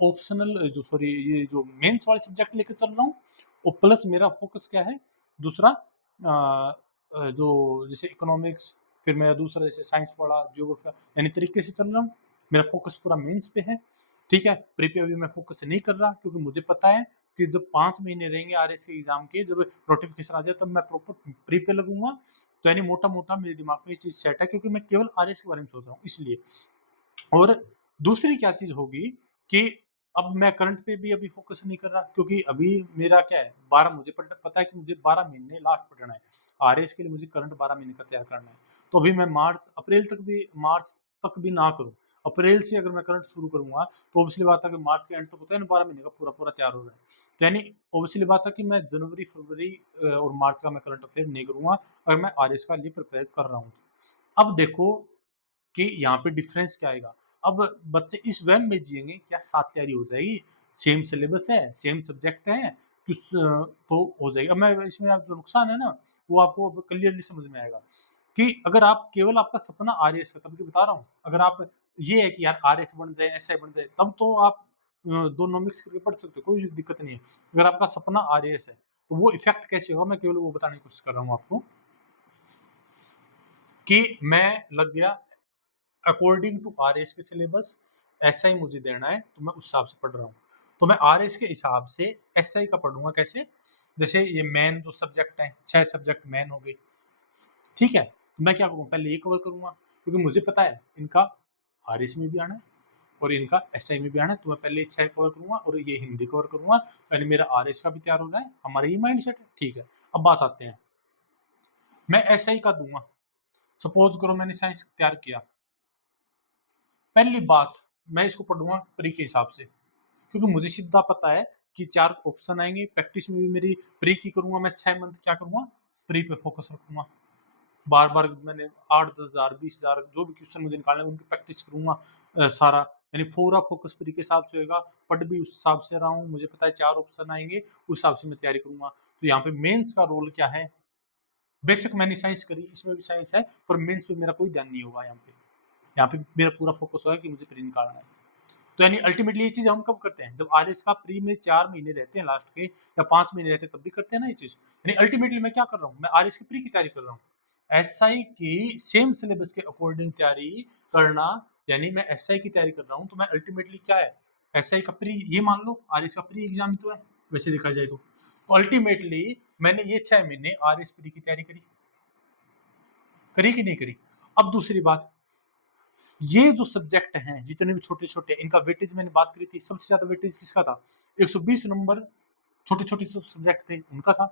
ऑप्शनल जो सॉरी ये जो मेंस वाले सब्जेक्ट लेके चल रहा हूँ, और प्लस मेरा फोकस क्या है दूसरा, जो जैसे इकोनॉमिक्स, फिर मेरा दूसरा जैसे साइंस वाला जियोग्राफी, यानी तरीके से चल रहा हूँ, मेरा फोकस पूरा मेंस पे है, ठीक है। प्री पे अभी मैं फोकस नहीं कर रहा, क्योंकि मुझे पता है कि जब 5 महीने रहेंगे आर एस के एग्जाम के, जब नोटिफिकेशन आ जाए तब मैं प्रॉपर प्री पे लगूंगा। तो यानी मोटा मोटा मेरे दिमाग में ये चीज सेट है, क्योंकि मैं केवल आर एस के बारे में सोच रहा हूँ इसलिए। और दूसरी क्या चीज होगी कि अब मैं करंट पे भी अभी फोकस नहीं कर रहा, क्योंकि अभी मेरा क्या है 12, मुझे पता है कि मुझे 12 महीने लास्ट पढ़ना है आर एस के लिए, मुझे करंट 12 महीने का तैयार करना है। तो अभी मैं मार्च तक भी ना करूं, अप्रैल से अगर मैं करंट शुरू करूंगा तो ऑब्वियसली बात है कि मार्च के एंड तक होता है ना 12 महीने का पूरा पूरा तैयार हो रहा है, तो यानी ऑब्वियसली बात है कि मैं जनवरी फरवरी और मार्च का मैं करंट अफेयर नहीं करूंगा अगर मैं आर एस का लिए प्रिपेयर कर रहा हूँ। अब देखो कि यहाँ पे डिफरेंस क्या आएगा। अब बच्चे इस वहम में जिएंगे क्या साथ तैयारी हो जाएगी, सेम सिलेबस है, सेम सब्जेक्ट है, तो हो जाएगी। अब मैं इसमें आप जो नुकसान है ना वो आपको क्लियरली समझ में आएगा, कि अगर आप केवल आपका सपना आर एस का, तब की बता रहा हूँ, अगर आप ये है कि यार आर एस बन जाए ऐसा बन जाए, तब तो आप दोनों मिक्स करके पढ़ सकते हो, कोई दिक्कत नहीं है। अगर आपका सपना आर एस है तो वो इफेक्ट कैसे होगा, मैं केवल वो बताने की कोशिश कर रहा हूँ आपको, कि मैं लग गया अकॉर्डिंग टू आर एस के सिलेबस, एस आई मुझे देना है तो मैं उस हिसाब से पढ़ रहा हूँ। तो मैं आर एस के हिसाब से एस आई का पढ़ूंगा कैसे, जैसे ये मेन जो सब्जेक्ट है 6 सब्जेक्ट मेन हो गए, ठीक है। तो मैं क्या करूँ पहले ये कवर करूंगा, क्योंकि मुझे पता है इनका आर एस में भी आना है और इनका एस आई में भी आना है, तो मैं पहले 6 कवर करूंगा और ये हिंदी कवर करूंगा, यानी मेरा आर एस का भी तैयार हो रहा है, हमारा ये माइंड सेट है, ठीक है। अब बात आते हैं, मैं एस आई का दूंगा, सपोज करो मैंने साइंस तैयार किया, पहली बात मैं इसको पढ़ूंगा प्री के हिसाब से, क्योंकि मुझे सीधा पता है कि 4 ऑप्शन आएंगे, प्रैक्टिस में भी मेरी प्री की करूंगा, मैं 6 मंथ क्या करूंगा प्री पे फोकस रखूंगा, बार बार मैंने 8-10 हजार 20 हजार जो भी क्वेश्चन मुझे निकालने उनकी प्रैक्टिस करूंगा, सारा, यानी पूरा फोकस प्री के हिसाब से होगा, पढ़ भी उस हिसाब से रहा हूँ, मुझे पता है 4 ऑप्शन आएंगे, उस हिसाब से मैं तैयारी करूंगा। तो यहाँ पे मेंस का रोल क्या है, बेशक मैंने साइंस करी, इसमें भी साइंस है, पर मेंस पे मेरा कोई ध्यान नहीं होगा, यहाँ पे मेरा पूरा फोकस होगा कि मुझे प्री निकालना है। तो यानी अल्टीमेटली ये चीज हम कब करते हैं, जब आर एस का प्री में 4 महीने रहते हैं लास्ट के, या 5 महीने रहते हैं, तब भी करते हैं ना ये चीज। यानी अल्टीमेटली मैं क्या कर रहा हूँ, मैं आर एस की प्री की तैयारी कर रहा हूँ, एस आई की सेम सिलेबस के अकॉर्डिंग तैयारी करना, यानी मैं एस आई की तैयारी कर रहा हूँ, तो मैं अल्टीमेटली क्या है, एस आई का प्री, ये मान लो आर एस का प्री एग्जाम ही तो है वैसे देखा जाए तो अल्टीमेटली मैंने ये 6 महीने आर एस प्री की तैयारी करी, करी कि नहीं करी। अब दूसरी बात, ये जो सब्जेक्ट हैं जितने भी छोटे छोटे, इनका वेटेज मैंने बात करी थी, सबसे ज्यादा वेटेज किसका था, 120 नंबर छोटे छोटे जो सब्जेक्ट थे उनका था,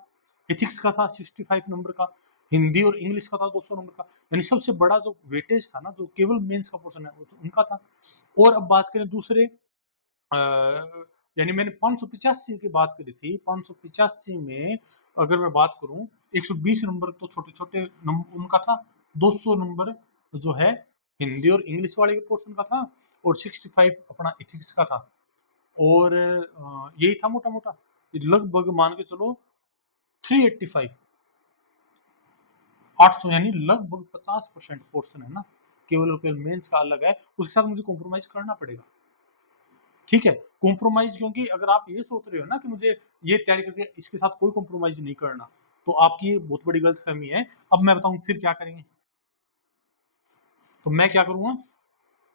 एथिक्स का था 65 नंबर का, हिंदी और इंग्लिश का था 200 नंबर का, यानी सबसे बड़ा जो वेटेज था ना, जो केवल मेंस का पोर्शन है उनका था। और अब बात करें दूसरे, यानी मैंने 585 की बात करी थी, 585 में अगर मैं बात करूं, 120 नंबर तो छोटे छोटे उनका था, 200 नंबर जो है हिंदी और इंग्लिश वाले के पोर्शन का था, और 65 अपना इथिक्स का था, और यही था मोटा मोटा, लगभग मान के चलो 385, 800, यानी लगभग 50% पोर्शन है ना, केवल और केवल मेंस का अलग है, उसके साथ मुझे कॉम्प्रोमाइज करना पड़ेगा, ठीक है। कॉम्प्रोमाइज क्योंकि अगर आप ये सोच रहे हो ना कि मुझे ये तैयारी करके इसके साथ कोई कॉम्प्रोमाइज नहीं करना, तो आपकी ये बहुत बड़ी गलतफहमी है। अब मैं बताऊं फिर क्या करेंगे, तो मैं क्या करूंगा,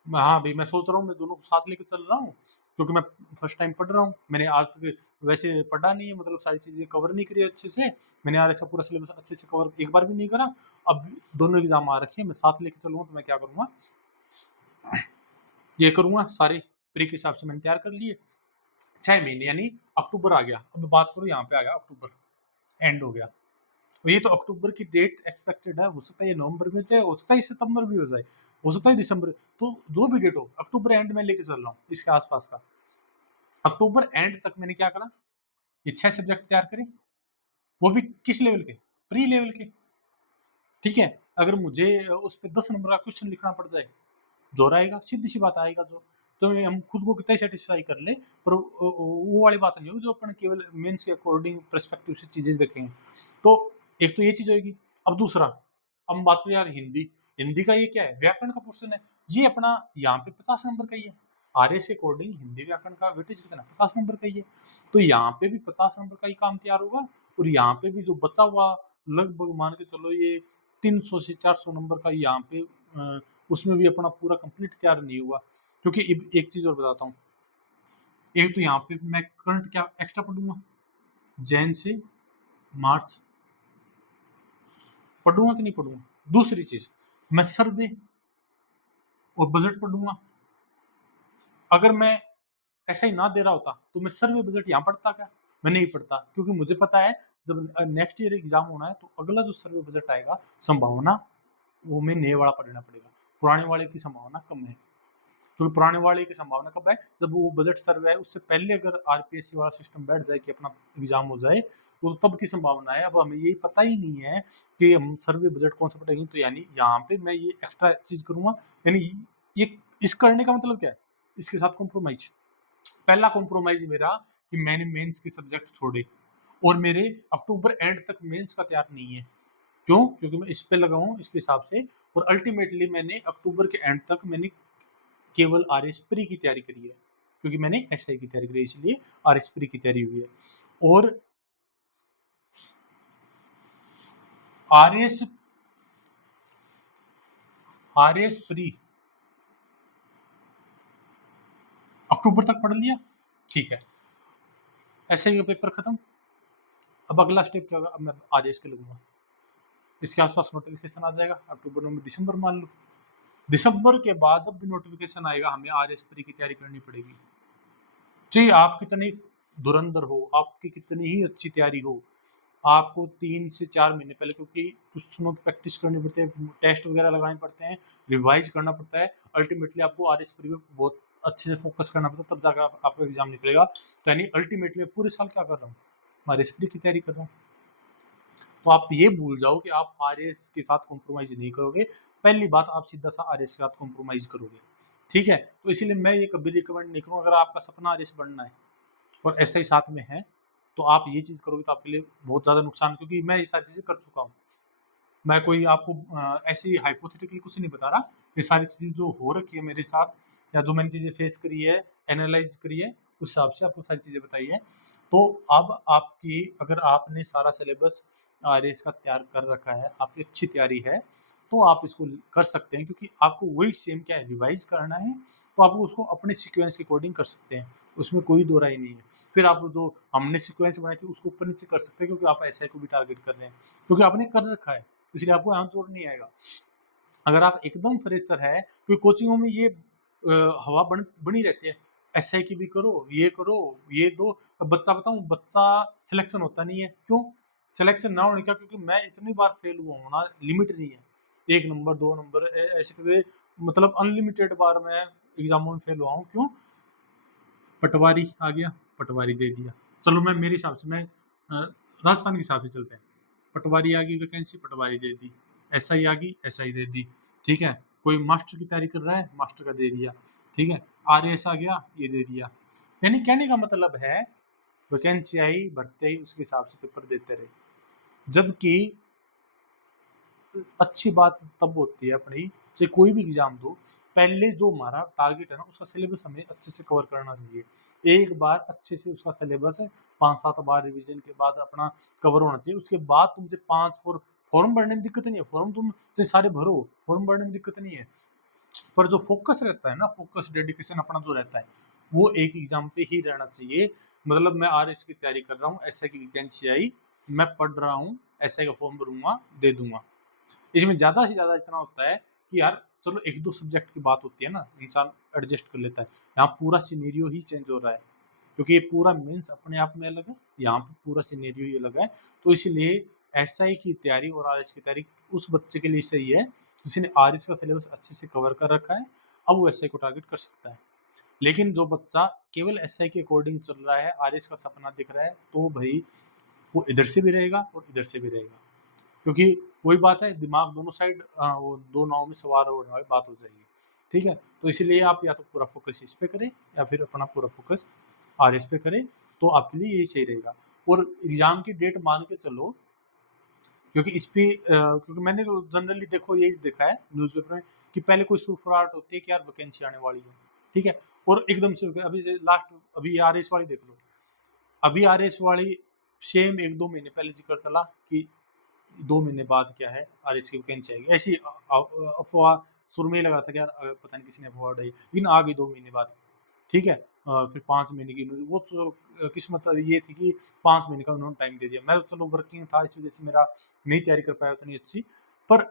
हाँ भाई मैं सोच रहा हूँ मैं दोनों को साथ लेकर चल रहा हूँ, क्योंकि मैं फर्स्ट टाइम पढ़ रहा हूँ, मैंने आज तक वैसे पढ़ा नहीं है, मतलब सारी चीजें कवर नहीं करी अच्छे से, मैंने आरएस का पूरा सिलेबस अच्छे से कवर एक बार भी नहीं करा। अब दोनों एग्जाम आ रखे हैं, मैं साथ लेके चलूंगा तो मैं क्या करूंगा, ये करूंगा सारे प्री के हिसाब से मैंने तैयार कर लिए। 6 महीने यानी अक्टूबर आ गया, अब बात करूँ यहाँ पे आ गया अक्टूबर, एंड हो गया। तो ये तो अक्टूबर की डेट एक्सपेक्टेड है, हो सकता है ये नवंबर में जाए, हो सकता है सितंबर भी हो जाए, हो सकता है दिसंबर, तो जो भी डेट हो अक्टूबर एंड में लेके चल रहा हूँ इसके आसपास का। अक्टूबर एंड तक मैंने क्या करा, ये 6 सब्जेक्ट तैयार करे, वो भी किस लेवल के, प्री लेवल के। ठीक है, अगर मुझे उस पर 10 नंबर का क्वेश्चन लिखना पड़ जाए, जोर आएगा, सीधी सी बात आएगा जो, तो हम खुद को कितना सेटिस्फाई कर ले, पर वो वाली बात नहीं होगी जो अपन केवल मेंस के अकॉर्डिंग पर्सपेक्टिव से चीजें देखेंगे। तो एक तो ये चीज होगी। अब दूसरा, अब हम बात करें यार हिंदी, हिंदी का ये क्या है, व्याकरण का क्वेश्चन है, ये अपना यहाँ पे 50 नंबर का ही है। आरएस के अकॉर्डिंग हिंदी व्याकरण का वेटेज कितना, 50 नंबर का ही है। तो यहाँ पे भी 50 नंबर का ही काम तैयार होगा, और यहाँ पे भी जो बचा हुआ लगभग मान के चलो ये 300 से 400 नंबर का यहाँ पे उसमें भी अपना पूरा कंप्लीट तैयार नहीं हुआ। क्योंकि एक चीज और बताता हूँ, एक तो यहाँ पे मैं करंट क्या एक्स्ट्रा पढ़ूंगा, जैन से मार्च पढ़ूंगा कि नहीं पढ़ूंगा। दूसरी चीज, मैं सर्वे और बजट पढ़ूंगा। अगर मैं ऐसा ही ना दे रहा होता तो मैं सर्वे बजट यहाँ पढ़ता क्या, मैं नहीं पढ़ता, क्योंकि मुझे पता है जब नेक्स्ट ईयर एग्जाम होना है तो अगला जो सर्वे बजट आएगा संभावना वो में नए वाला पढ़ना पड़ेगा, पुराने वाले की संभावना कम है। क्योंकि पुराने वाले की संभावना कब है, जब वो बजट सर्वे है उससे पहले अगर आरपीएससी वाला सिस्टम बैठ जाए कि अपना एग्जाम हो जाए, तो तब की संभावना है। अब हमें यही पता ही नहीं है कि हम सर्वे बजट कौन सा पढ़ेंगे, तो यानी यहाँ पे मैं ये एक्स्ट्रा चीज करूंगा। यानी ये इस करने का मतलब क्या है, इसके साथ कॉम्प्रोमाइज। पहला कॉम्प्रोमाइज मेरा कि मैंने मेंस के सब्जेक्ट छोड़े, और मेरे अक्टूबर एंड तक मेंस का तैयार नहीं है। क्यों, क्योंकि मैं इस पे लगा हूँ इसके हिसाब से, और अल्टीमेटली मैंने अक्टूबर के एंड तक मैंने केवल आर एस प्री की तैयारी करी है, क्योंकि मैंने एस आई की तैयारी करी है, इसलिए आर एस प्री की तैयारी हुई है। और आर एस प्री अक्टूबर तक पढ़ लिया, ठीक है, एस आई का पेपर खत्म। अब अगला स्टेप क्या होगा, अब मैं आर एस के लगूंगा, इसके आसपास नोटिफिकेशन आ जाएगा, अक्टूबर नवंबर दिसंबर मान लो। दिसंबर के बाद जब भी नोटिफिकेशन आएगा हमें आर एस प्री की तैयारी करनी पड़ेगी। चाहे आप कितनी धुरंधर हो, आपकी कितनी ही अच्छी तैयारी हो, आपको 3 से 4 महीने पहले, क्योंकि क्वेश्चनों की प्रैक्टिस करनी पड़ती है, टेस्ट वगैरह लगाने पड़ते हैं, रिवाइज करना पड़ता है, अल्टीमेटली आपको आर एस पे बहुत अच्छे से फोकस करना पड़ता है, तब जाकर आपका एग्जाम निकलेगा। तो यानी अल्टीमेटली पूरे साल क्या कर रहा हूँ, आर एस की तैयारी कर रहा हूँ। तो आप ये भूल जाओ कि आप आर एस के साथ कॉम्प्रोमाइज नहीं करोगे, पहली बात आप सीधा सा आर एस के साथ कॉम्प्रोमाइज करोगे। ठीक है, तो इसीलिए मैं ये कभी रिकमेंड नहीं करूँगा, अगर आपका सपना आर एस बनना है और ऐसा ही साथ में है, तो आप ये चीज़ करोगे तो आपके लिए बहुत ज़्यादा नुकसान, क्योंकि मैं ये सारी चीज़ें कर चुका हूँ। मैं कोई आपको ऐसी हाइपोथेटिकली कुछ नहीं बता रहा, ये सारी चीज़ें जो हो रखी है मेरे साथ, या जो मैंने चीज़ें फेस करी है, एनालाइज करी है, उस हिसाब से आपको सारी चीज़ें बताई है। तो अब आपकी, अगर आपने सारा सिलेबस आरएएस का तैयार कर रखा है, आपकी अच्छी तैयारी है, तो आप इसको कर सकते हैं, क्योंकि आपको वही सेम क्या है, रिवाइज करना है, तो आप उसको अपने सीक्वेंस के अकॉर्डिंग कर सकते हैं, उसमें कोई दो राय नहीं है। फिर आप जो हमने सीक्वेंस बनाई थी उसको ऊपर नीचे कर सकते हैं, क्योंकि आप एसआई को भी टारगेट कर रहे हैं, क्योंकि आपने कर रखा है, इसलिए आपको यहाँ जोर नहीं आएगा। अगर आप एकदम फ्रेशर है, क्योंकि कोचिंगों में ये हवा बनी रहती है, एसआई की भी करो, ये करो, ये दो। अब बच्चा बताऊं, बच्चा सिलेक्शन होता नहीं है, क्यों सिलेक्शन ना होने का, क्योंकि मैं इतनी बार फेल हुआ हूं ना, लिमिट नहीं है, 1 नंबर 2 नंबर ऐसे करके, मतलब अनलिमिटेड बार मैं एग्जामों में फेल हुआ हूँ। क्यों, पटवारी आ गया, पटवारी दे दिया, चलो मैं मेरे हिसाब से मैं राजस्थान के हिसाब से चलते हैं, पटवारी आ गई वैकेंसी, पटवारी दे दी, एसआई आ गई, एसआई दे दी, ठीक है, कोई मास्टर की तैयारी कर रहा है, मास्टर का दे दिया, ठीक है, आरएएस आ गया, ये दे दिया। यानी कहने का मतलब है, वैकेंसी आई, भरते ही उसके हिसाब से पेपर देते रहे। जबकि अच्छी बात तब होती है अपनी, चाहे कोई भी एग्जाम दो, पहले जो हमारा टारगेट है ना, उसका सिलेबस हमें अच्छे से कवर करना चाहिए। एक बार अच्छे से उसका सिलेबस है, 5-7 बार रिवीजन के बाद अपना कवर होना चाहिए। उसके बाद तुमसे 5 फॉर्म भरने में दिक्कत नहीं है, फॉर्म तुम से सारे भरो, फॉर्म भरने में दिक्कत नहीं है, पर जो फोकस रहता है ना, फोकस डेडिकेशन अपना जो रहता है, वो एक एग्जाम पे ही रहना चाहिए। मतलब मैं आरएस की तैयारी कर रहा हूँ, एसआई की वैकेंसी आई, मैं पढ़ रहा हूँ, एसआई का फॉर्म भरूंगा, दे दूंगा। इसमें ज्यादा से ज्यादा इतना होता है कि यार चलो एक दो सब्जेक्ट की बात होती है ना, इंसान एडजस्ट कर लेता है। यहाँ पूरा सिनेरियो ही चेंज हो रहा है, क्योंकि ये पूरा मेंस अपने आप में अलग है, यहाँ पे पूरा सिनेरियो ही अलग है। तो इसलिए एसआई की तैयारी और आरएस की तैयारी उस बच्चे के लिए सही है जिसने आरएस का सिलेबस अच्छे से कवर कर रखा है, अब वो एसआई को टारगेट कर सकता है। लेकिन जो बच्चा केवल एसआई के अकॉर्डिंग चल रहा है, आरएस का सपना दिख रहा है, तो भाई वो इधर से भी रहेगा और इधर से भी रहेगा, क्योंकि वही बात है, दिमाग दोनों साइड वो दो नाव में सवार होने वाली बात हो जाएगी। ठीक है, तो इसीलिए आप या तो पूरा फोकस इस पे करें या फिर अपना पूरा फोकस आरएस पे करें, तो आपके लिए यही सही रहेगा। और एग्जाम की डेट मान के चलो, क्योंकि इस पे क्योंकि मैंने तो जनरली देखो यही देखा है न्यूज़पेपर में कि पहले कोई सुफराट होती है कि यार वैकेंसी आने वाली है, ठीक है, और एकदम से अभी लास्ट अभी आरएस वाली देख लो, अभी आरएस वाली सेम एक दो महीने पहले जिक्र चला कि 2 महीने बाद क्या है आरएस की वैकेंसी आएगी, ऐसी अफवाह शुरू में ही लगा था कि यार पता नहीं किसी ने अफवाह उड़ाई, लेकिन आ गई 2 महीने बाद। ठीक है, फिर 5 महीने की वो तो किस्मत ये थी कि 5 महीने का उन्होंने टाइम दे दिया। मैं तो चलो वर्किंग था, इस वजह से मेरा नहीं तैयारी कर पाया उतनी अच्छी, पर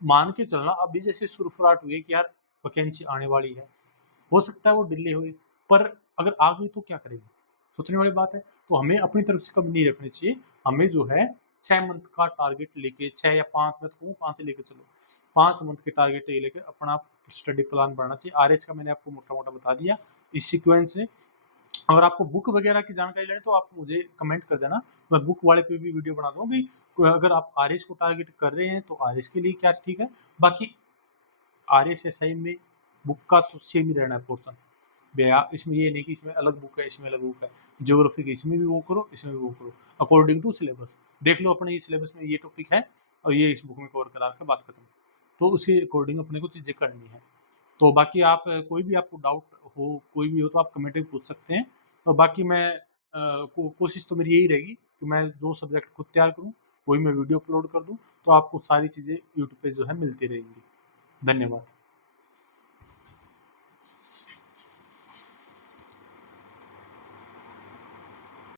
मान के चलना अभी जैसे सुरफुराट हुई है कि यार वैकेंसी आने वाली है, हो सकता है वो डिले हुई, पर अगर आ गई तो क्या करेंगे, सोचने वाली बात है। तो हमें अपनी तरफ से कमी नहीं रखनी चाहिए, हमें जो है 6 मंथ का टारगेट लेके, 6 या 5 मैं तो कहूँ 5 से लेके चलो, 5 मंथ के टारगेट ये लेकर अपना स्टडी प्लान बनाना चाहिए। आरएच का मैंने आपको मोटा मोटा बता दिया इस सीक्वेंस से। अगर आपको बुक वगैरह की जानकारी लेनी तो आप मुझे कमेंट कर देना, मैं बुक वाले पे भी वीडियो बना दूंगा भी, अगर आप आरएच को टारगेट कर रहे हैं तो आरएच के लिए क्या ठीक है। बाकी आरएसएसआई में बुक का तो सेम ही रहना है पोर्शन भैया, इसमें ये नहीं कि इसमें अलग बुक है इसमें अलग बुक है, ज्योग्राफी की इसमें भी वो करो इसमें भी वो करो, अकॉर्डिंग टू सिलेबस। देख लो अपने ये सिलेबस में ये टॉपिक है और ये इस बुक में कवर करा के बात खत्म, तो उसके अकॉर्डिंग अपने को चीज़ें करनी है। तो बाकी आप कोई भी आपको डाउट हो, कोई भी हो तो आप कमेंट में पूछ सकते हैं। और बाकी मैं कोशिश तो मेरी यही रहेगी कि मैं जो सब्जेक्ट खुद तैयार करूँ वही मैं वीडियो अपलोड कर दूँ, तो आपको सारी चीज़ें यूट्यूब पे जो है मिलती रहेंगी। धन्यवाद।